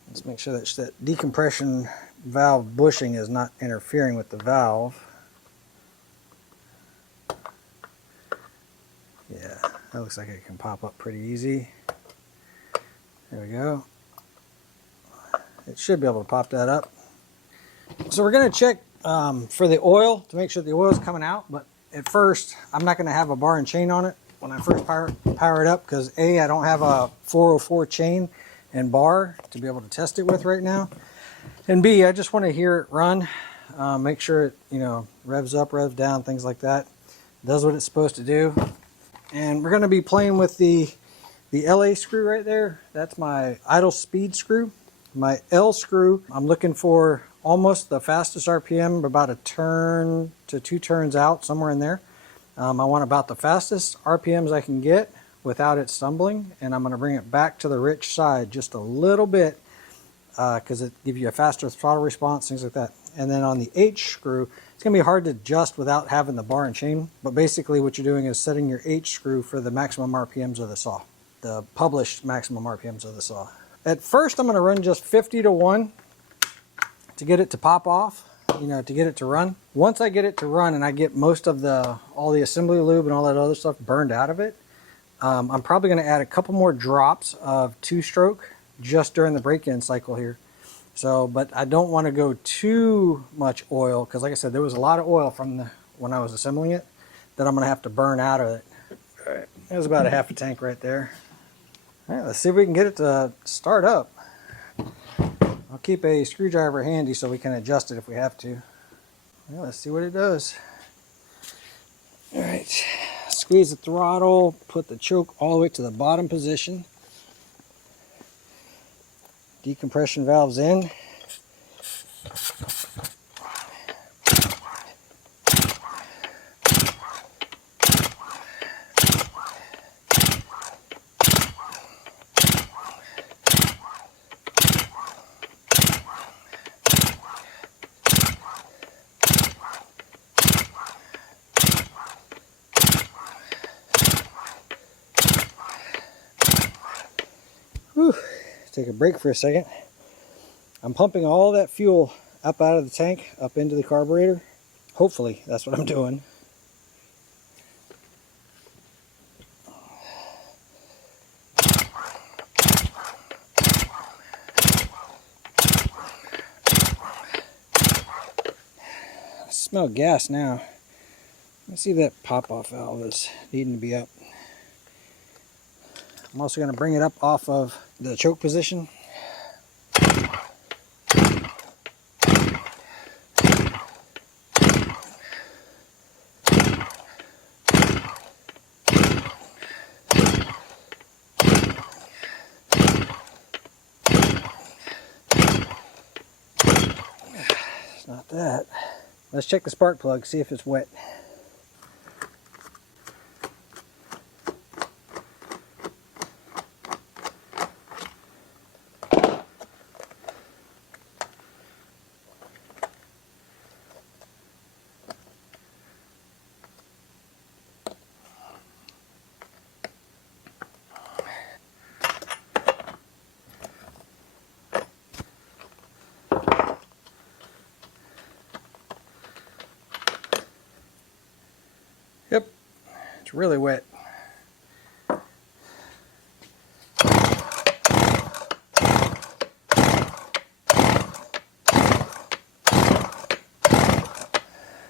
let's make sure that decompression valve bushing is not interfering with the valve. Yeah, that looks like it can pop up pretty easy. There we go. It should be able to pop that up. So we're going to check for the oil to make sure the oil is coming out, but at first I'm not going to have a bar and chain on it when I first power it up, because A, I don't have a 404 chain and bar to be able to test it with right now, and B, I just want to hear it run, make sure it, you know, revs up, revs down, things like that, does what it's supposed to do. And we're going to be playing with the LA screw right there. That's my idle speed screw. My L screw, I'm looking for almost the fastest RPM, about a turn to 2 turns out, somewhere in there. I want about the fastest RPMs I can get without it stumbling, and I'm going to bring it back to the rich side just a little bit because it gives you a faster throttle response, things like that. And then on the H screw, it's going to be hard to adjust without having the bar and chain, but basically what you're doing is setting your H screw for the maximum RPMs of the saw, the published maximum RPMs of the saw. At first I'm going to run just 50 to 1 to get it to pop off, you know, to get it to run. Once I get it to run and I get most of all the assembly lube and all that other stuff burned out of it, I'm probably going to add a couple more drops of 2-stroke just during the break-in cycle here. So, but I don't want to go too much oil because, like I said, there was a lot of oil from when I was assembling it that I'm going to have to burn out of it. All right, there's about a half a tank right there. All right, let's see if we can get it to start up. I'll keep a screwdriver handy so we can adjust it if we have to. Well, let's see what it does. All right, squeeze the throttle, put the choke all the way to the bottom position. Decompression valves in. Whew. Take a break for a second. I'm pumping all that fuel up out of the tank, up into the carburetor. Hopefully, that's what I'm doing. I smell gas now. Let's see if that pop-off valve is needing to be up. I'm also going to bring it up off of the choke position. It's not that. Let's check the spark plug, see if it's wet. Yep, it's really wet.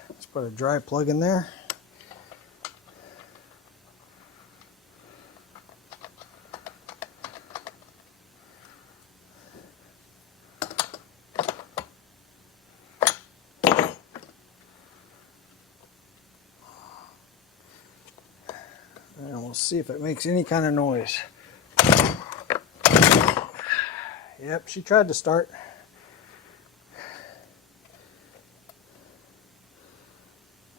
Let's put a dry plug in there. And we'll see if it makes any kind of noise. Yep, she tried to start.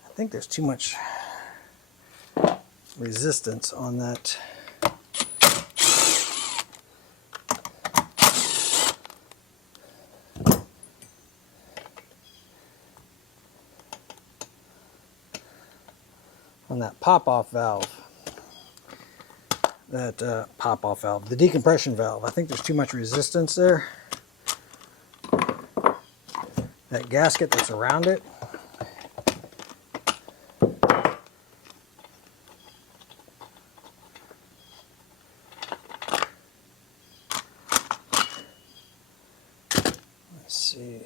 I think there's too much resistance on that. On that pop-off valve. That pop-off valve, the decompression valve. I think there's too much resistance there. That gasket that's around it. Let's see.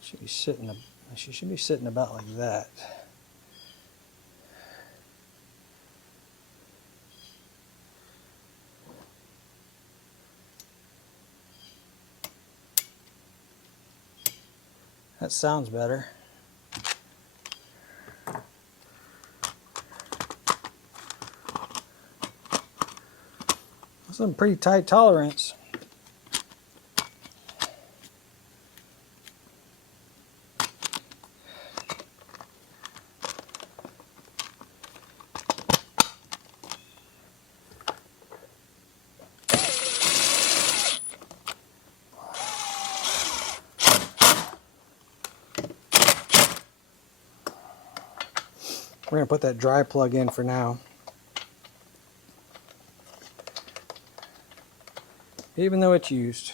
She should be sitting about like that. That sounds better. Some pretty tight tolerance. We're going to put that dry plug in for now. Even though it's used.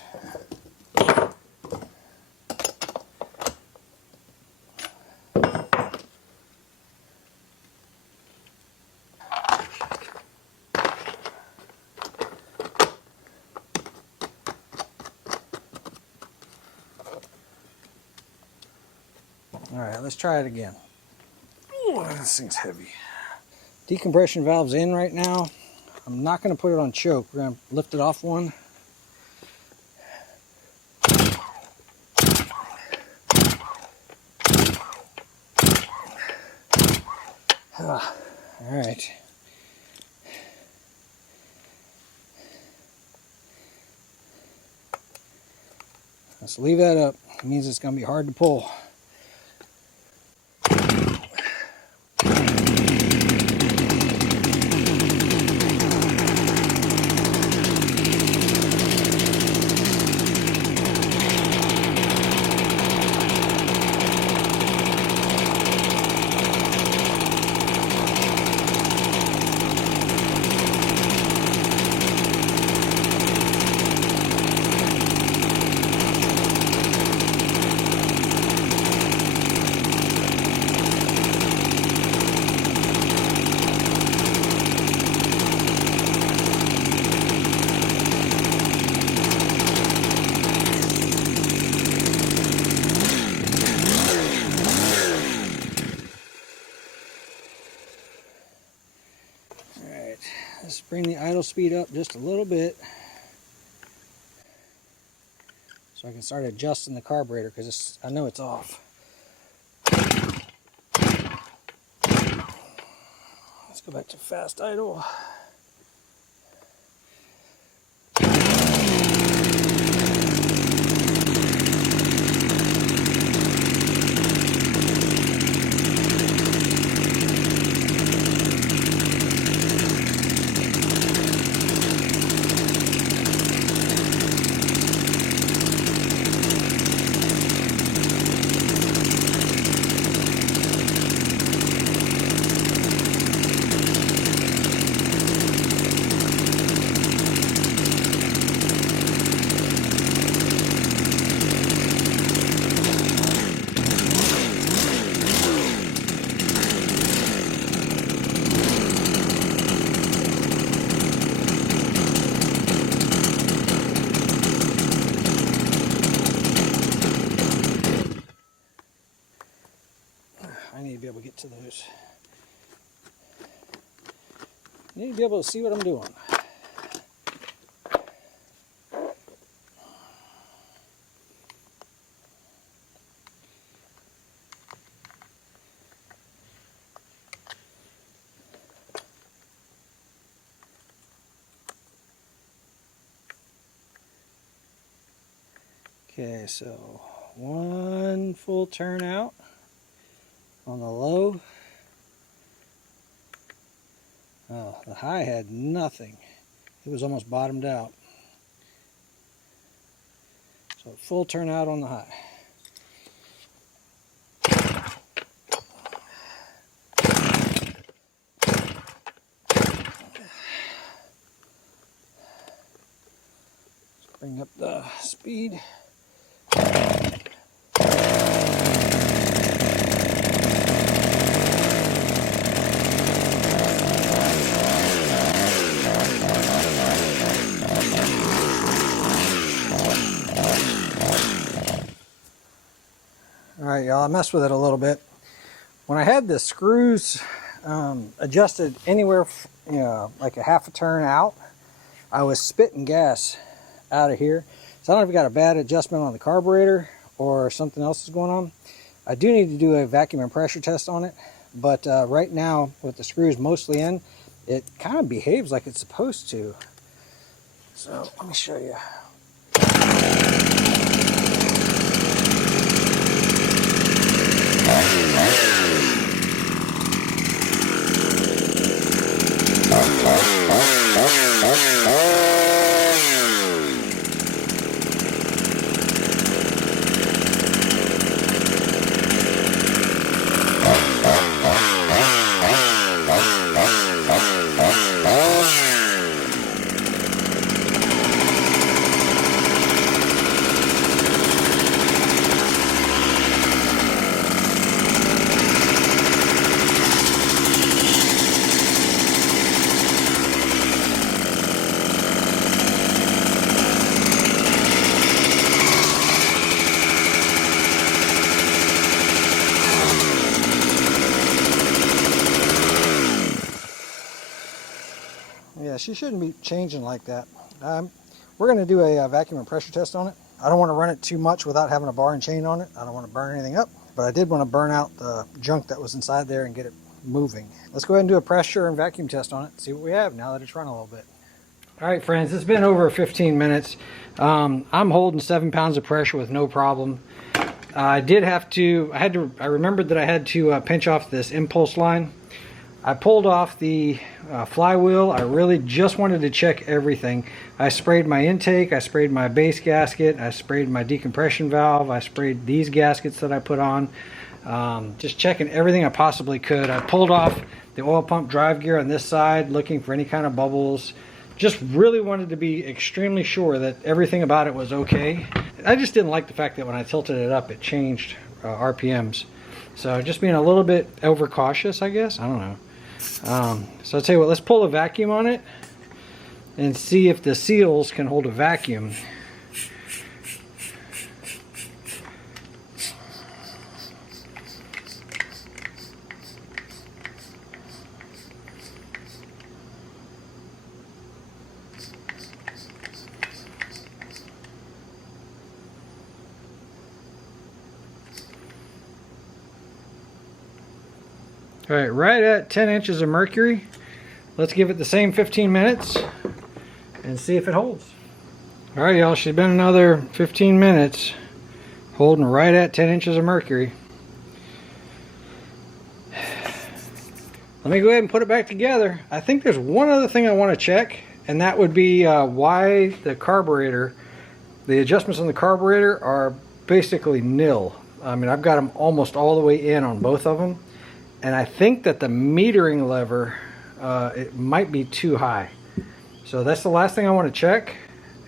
Alright, let's try it again. Ooh, this thing's heavy. Decompression valve's in right now. I'm not going to put it on choke. We're going to lift it off one. Alright. Let's leave that up. It means it's going to be hard to pull. Let's bring the idle speed up just a little bit so I can start adjusting the carburetor because I know it's off. Let's go back to fast idle. I need to be able to get to those. I need to be able to see what I'm doing. Okay, so one full turn out on the low. Oh, the high had nothing. It was almost bottomed out. So full turn out on the high. Let's bring up the speed. Alright y'all, I messed with it a little bit. When I had the screws adjusted anywhere, like a half a turn out, I was spitting gas out of here. So I don't know if we got a bad adjustment on the carburetor or something else is going on. I do need to do a vacuum and pressure test on it, but right now with the screws mostly in, it kind of behaves like it's supposed to. So let me show you. she shouldn't be changing like that. We're going to do a vacuum and pressure test on it. I don't want to run it too much without having a bar and chain on it. I don't want to burn anything up, but I did want to burn out the junk that was inside there and get it moving. Let's go ahead and do a pressure and vacuum test on it, see what we have now that it's run a little bit. All right, friends, it's been over 15 minutes. I'm holding 7 pounds of pressure with no problem. I remembered that I had to pinch off this impulse line. I pulled off the flywheel. I really just wanted to check everything. I sprayed my intake, I sprayed my base gasket, I sprayed my decompression valve, I sprayed these gaskets that I put on. Just checking everything I possibly could. I pulled off the oil pump drive gear on this side, looking for any kind of bubbles. Just really wanted to be extremely sure that everything about it was okay. I just didn't like the fact that when I tilted it up, it changed RPMs. So just being a little bit overcautious, I guess. I don't know. So I'll tell you what, let's pull a vacuum on it and see if the seals can hold a vacuum. All right, right at 10 inches of mercury. Let's give it the same 15 minutes and see if it holds. All right, y'all, she's been another 15 minutes holding right at 10 inches of mercury. Let me go ahead and put it back together. I think there's one other thing I want to check, and that would be why the carburetor, the adjustments on the carburetor are basically nil. I mean, I've got them almost all the way in on both of them. And I think that the metering lever, it might be too high. So that's the last thing I want to check.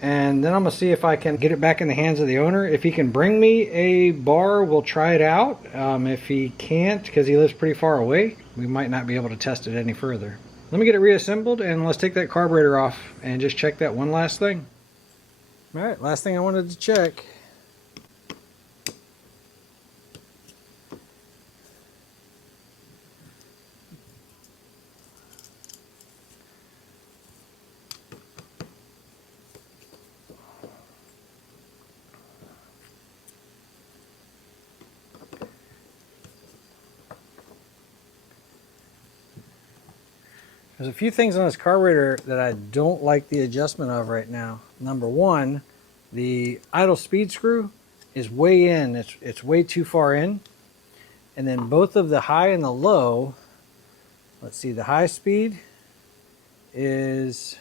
And then I'm going to see if I can get it back in the hands of the owner. If he can bring me a bar, we'll try it out. If he can't, because he lives pretty far away, we might not be able to test it any further. Let me get it reassembled and let's take that carburetor off and just check that one last thing. All right, last thing I wanted to check. There's a few things on this carburetor that I don't like the adjustment of right now. Number one, the idle speed screw is way in. It's way too far in. And then both of the high and the low, let's see, the high speed was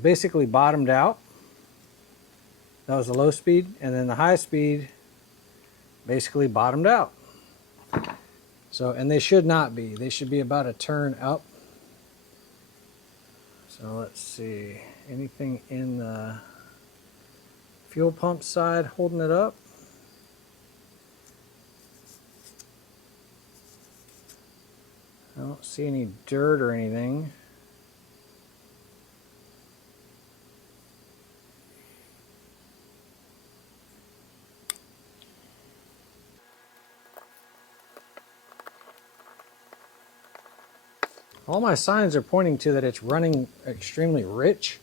basically bottomed out. That was the low speed. And then the high speed basically bottomed out. So, and they should not be. They should be about a turn up. So let's see. Anything in the fuel pump side holding it up? I don't see any dirt or anything. All my signs are pointing to that it's running extremely rich,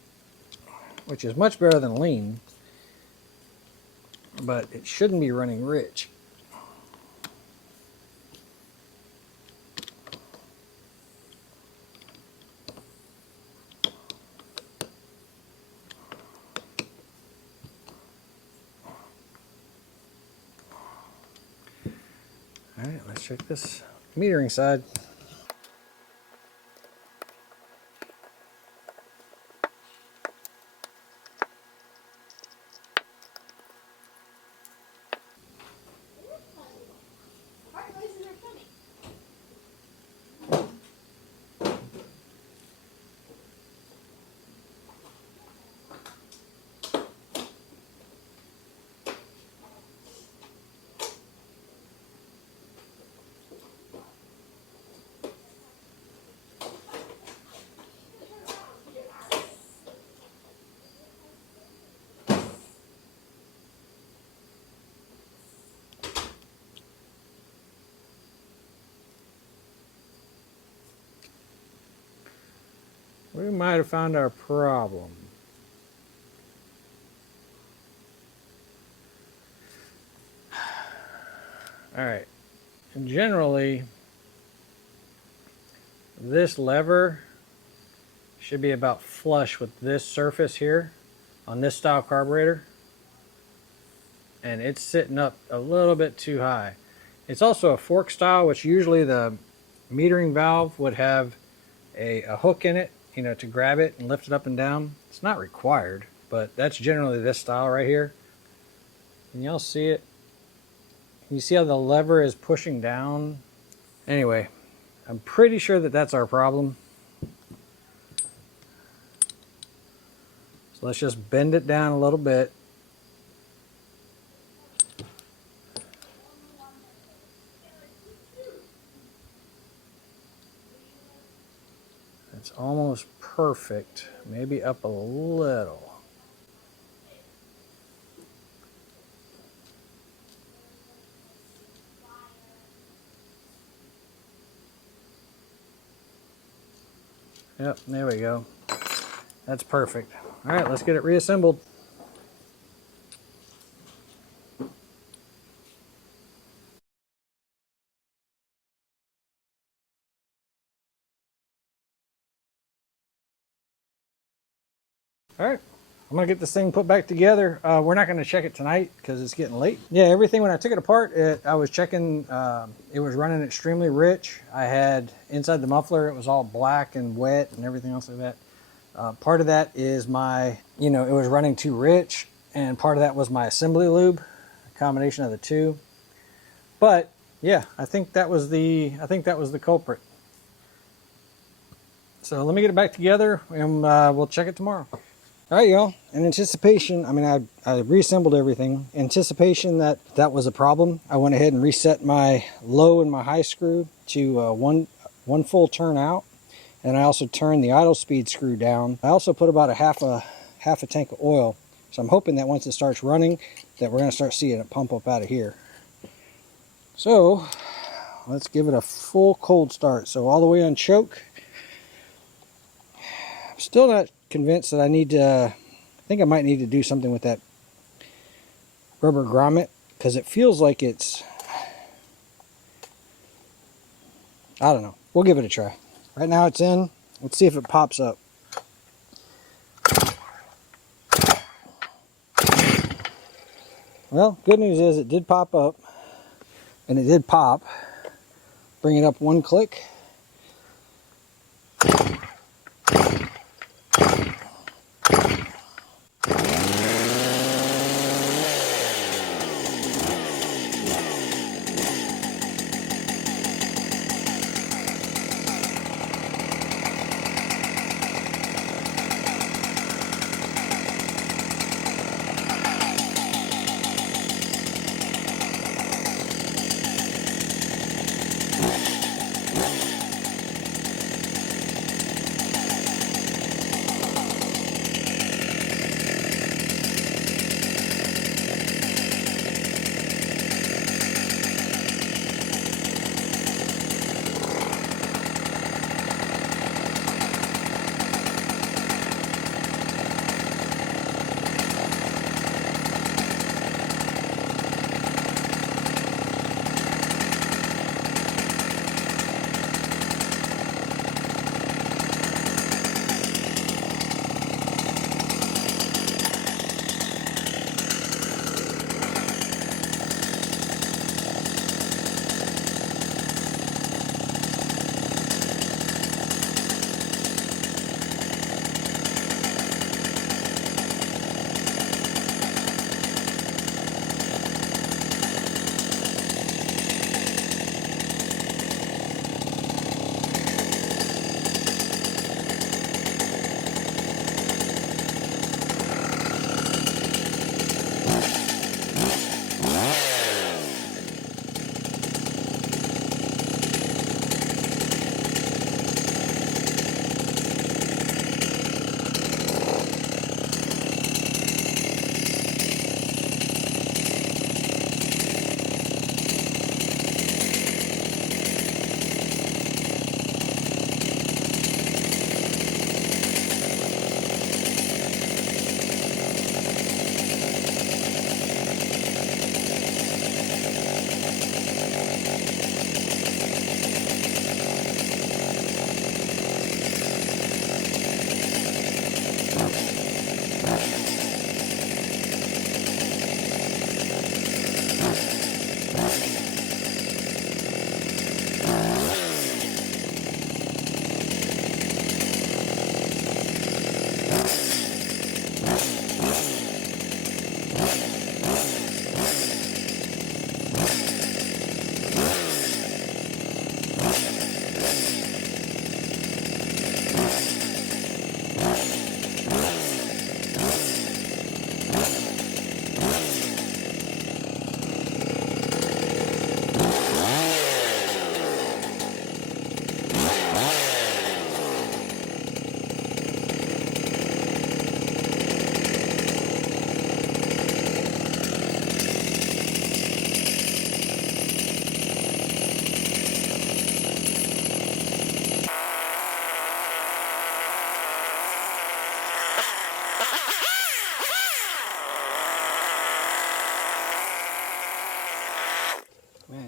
which is much better than lean, but it shouldn't be running rich. All right, let's check this metering side. we might have found our problem. All right, and generally, this lever should be about flush with this surface here on this style carburetor, and it's sitting up a little bit too high. It's also a fork style, which usually the metering valve would have a hook in it, you know, to grab it and lift it up and down. It's not required, but that's generally this style right here. Can y'all see it? You see how the lever is pushing down? Anyway, I'm pretty sure that that's our problem. So let's just bend it down a little bit. It's almost perfect, maybe up a little. Yep, there we go. That's perfect. All right, let's get it reassembled. All right, I'm gonna get this thing put back together. We're not gonna check it tonight because it's getting late. Yeah, everything when I took it apart, I was checking, it was running extremely rich. I had inside the muffler, it was all black and wet and everything else like that. Part of that is my, you know, it was running too rich, and part of that was my assembly lube, a combination of the two. But yeah, I think that was the culprit. So let me get it back together and we'll check it tomorrow. All right, y'all. In anticipation, I mean, I reassembled everything. In anticipation that that was a problem, I went ahead and reset my low and my high screw to one full turn out, and I also turned the idle speed screw down. I also put about a half a tank of oil. So I'm hoping that once it starts running, that we're going to start seeing it pump up out of here. So let's give it a full cold start. So all the way on choke. I'm still not convinced that I need to, I think I might need to do something with that rubber grommet, because it feels like it's, I don't know. We'll give it a try. Right now it's in. Let's see if it pops up. Well, good news is it did pop up, and it did pop. Bring it up one click.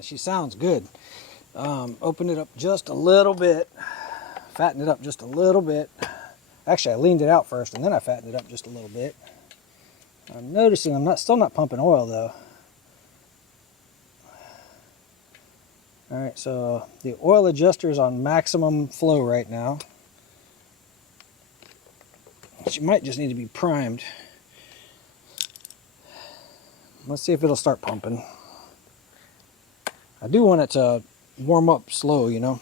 she sounds good. Open it up just a little bit, fatten it up just a little bit. Actually, I leaned it out first and then I fattened it up just a little bit. I'm noticing I'm still not pumping oil though. Alright, so the oil adjuster is on maximum flow right now. She might just need to be primed. Let's see if it'll start pumping. I do want it to warm up slow, you know.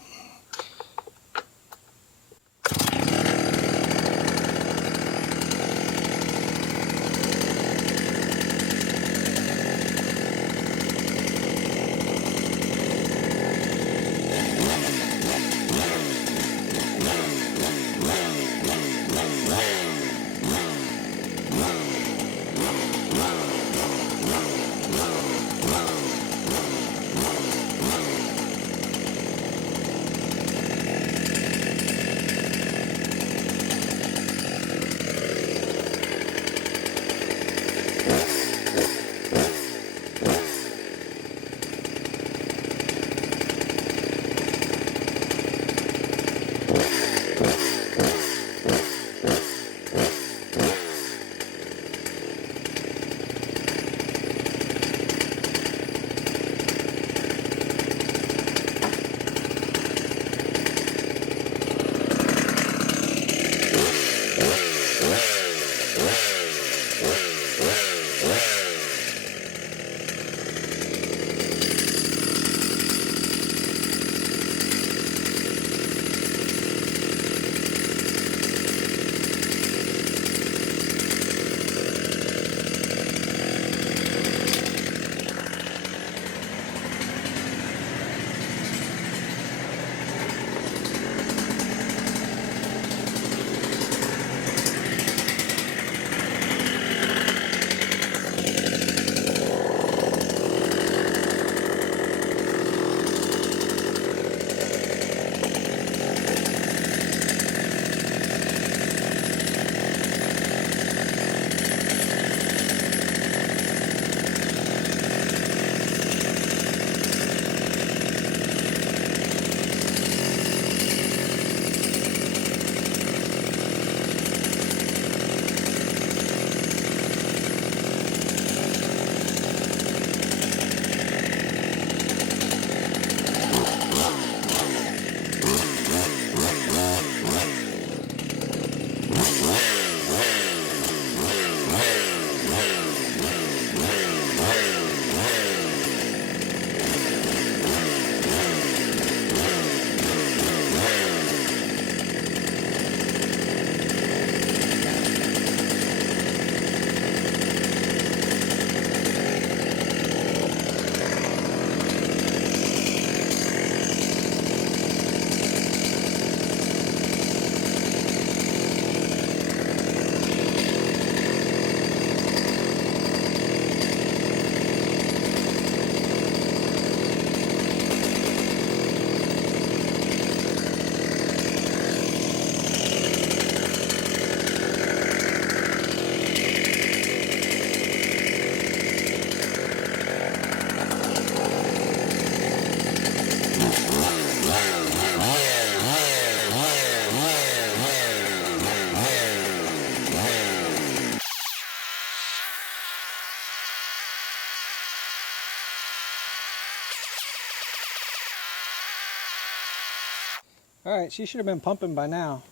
Alright, she should have been pumping by now.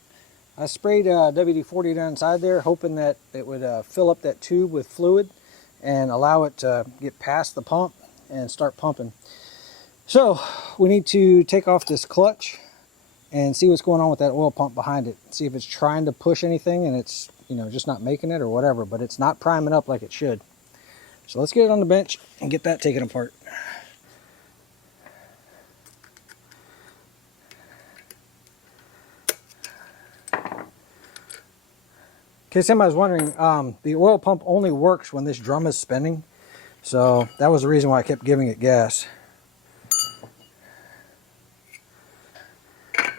I sprayed WD-40 down inside there, hoping that it would fill up that tube with fluid and allow it to get past the pump and start pumping. So we need to take off this clutch and see what's going on with that oil pump behind it. See if it's trying to push anything and it's, you know, just not making it or whatever, but it's not priming up like it should. So let's get it on the bench and get that taken apart. In case anybody's wondering, the oil pump only works when this drum is spinning. So that was the reason why I kept giving it gas.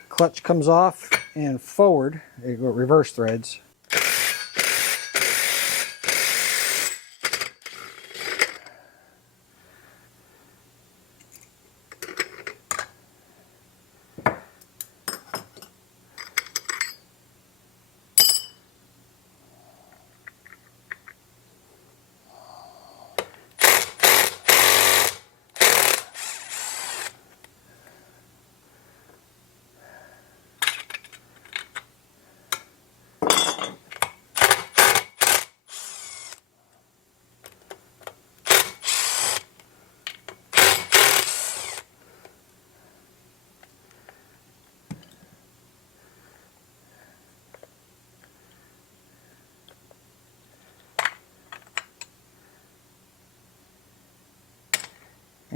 Clutch comes off and forward, it go reverse threads.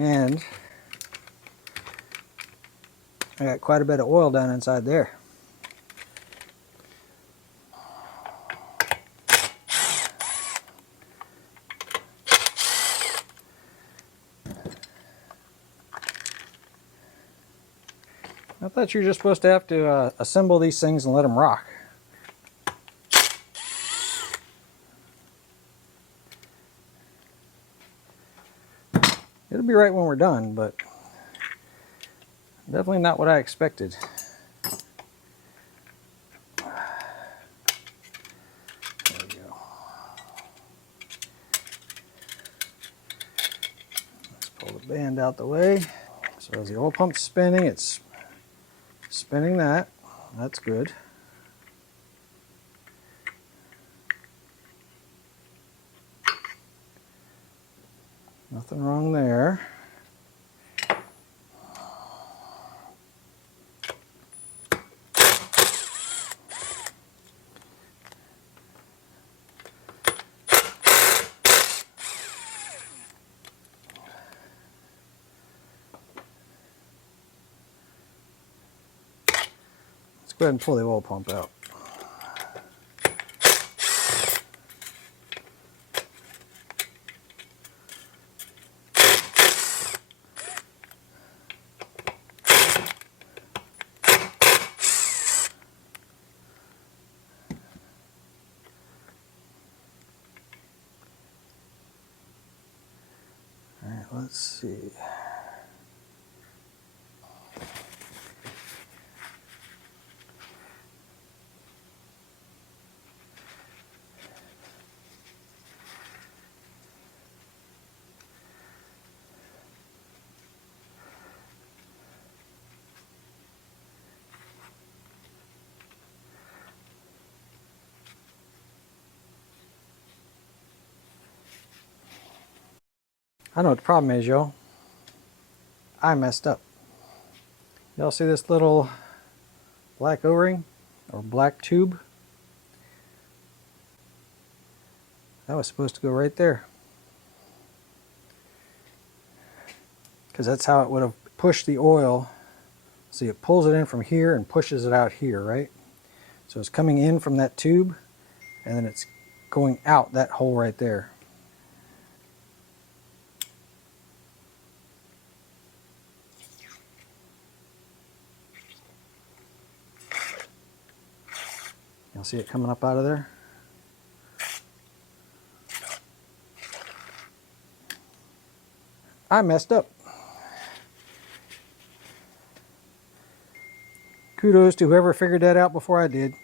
And I got quite a bit of oil down inside there. I thought you were just supposed to have to assemble these things and let them rock. It'll be right when we're done, but definitely not what I expected. There we go. Let's pull the band out the way. So as the oil pump's spinning, it's spinning that. That's good. Nothing wrong there. Let's go ahead and pull the oil pump out. All right, let's see. I know what the problem is, y'all. I messed up. Y'all see this little black O-ring or black tube? That was supposed to go right there. Because that's how it would have pushed the oil. See, it pulls it in from here and pushes it out here, right? So it's coming in from that tube, and then it's going out that hole right there. You'll see it coming up out of there. I messed up. Kudos to whoever figured that out before I did.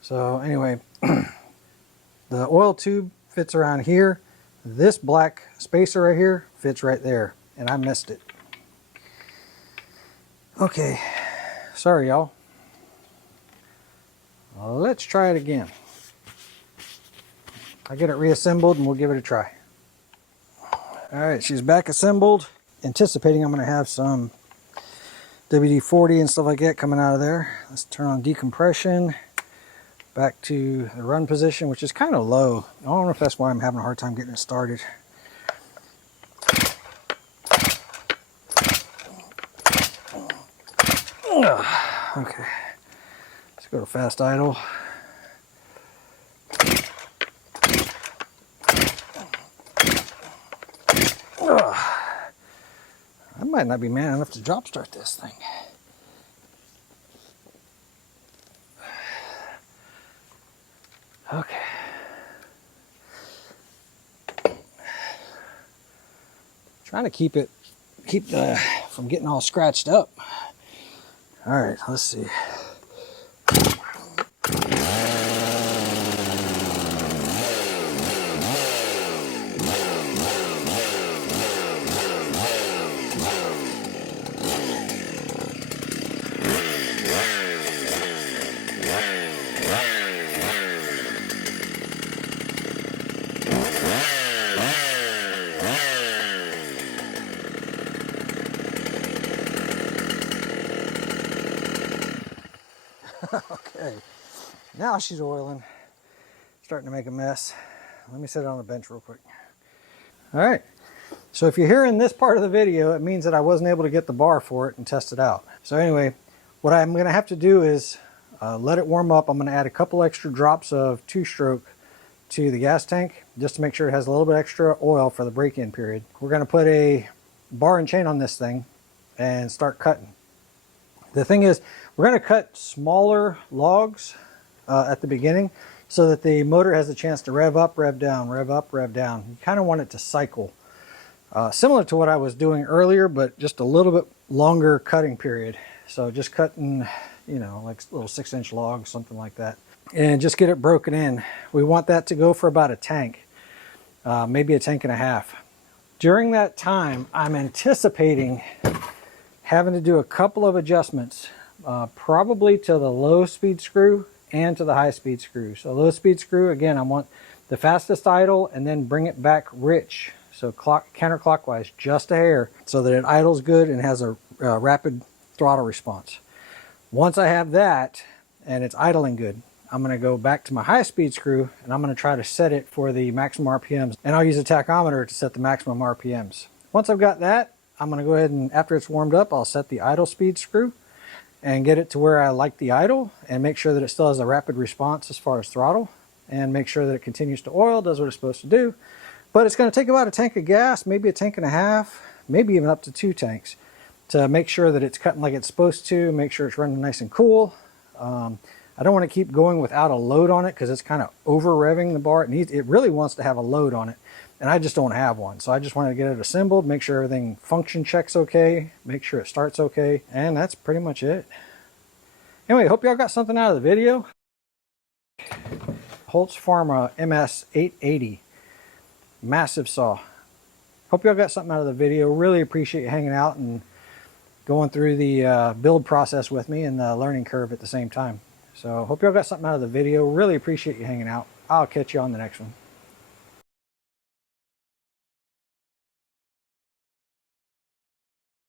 So anyway, the oil tube fits around here. This black spacer right here fits right there, and I missed it. Okay, sorry y'all. Let's try it again. I'll get it reassembled and we'll give it a try. Alright, she's back assembled. Anticipating I'm going to have some WD-40 and stuff like that coming out of there. Let's turn on decompression. Back to the run position, which is kind of low. I don't know if that's why I'm having a hard time getting it started. Okay, let's go to fast idle. I might not be man enough to drop start this thing. Okay. Trying to keep from getting all scratched up. All right, let's see. Okay, now she's oiling. Starting to make a mess. Let me set it on the bench real quick. All right. So if you're hearing this part of the video, it means that I wasn't able to get the bar for it and test it out. So anyway, what I'm going to have to do is let it warm up. I'm going to add a couple extra drops of 2-stroke to the gas tank just to make sure it has a little bit extra oil for the break-in period. We're going to put a bar and chain on this thing and start cutting. The thing is, we're going to cut smaller logs at the beginning so that the motor has a chance to rev up, rev down, rev up, rev down. You kind of want it to cycle. Similar to what I was doing earlier, but just a little bit longer cutting period. So just cutting, you know, like little 6-inch logs, something like that. And just get it broken in. We want that to go for about a tank, maybe a tank and a half. During that time, I'm anticipating having to do a couple of adjustments, probably to the low speed screw and to the high speed screw. So low speed screw, again, I want the fastest idle and then bring it back rich. So counterclockwise, just a hair, so that it idles good and has a rapid throttle response. Once I have that and it's idling good, I'm going to go back to my high speed screw and I'm going to try to set it for the maximum RPMs. And I'll use a tachometer to set the maximum RPMs. Once I've got that, I'm going to go ahead and, after it's warmed up, I'll set the idle speed screw and get it to where I like the idle and make sure that it still has a rapid response as far as throttle and make sure that it continues to oil, does what it's supposed to do. But it's going to take about a tank of gas, maybe a tank and a half, maybe even up to 2 tanks to make sure that it's cutting like it's supposed to, make sure it's running nice and cool. I don't want to keep going without a load on it because it's kind of over revving the bar. It really wants to have a load on it, and I just don't have one. So I just wanted to get it assembled, make sure everything function checks okay, make sure it starts okay, and that's pretty much it. Anyway, hope y'all got something out of the video. Holtz Pharma MS880, massive saw. Hope y'all got something out of the video. Really appreciate you hanging out and going through the build process with me and the learning curve at the same time. So hope y'all got something out of the video. Really appreciate you hanging out. I'll catch you on the next one.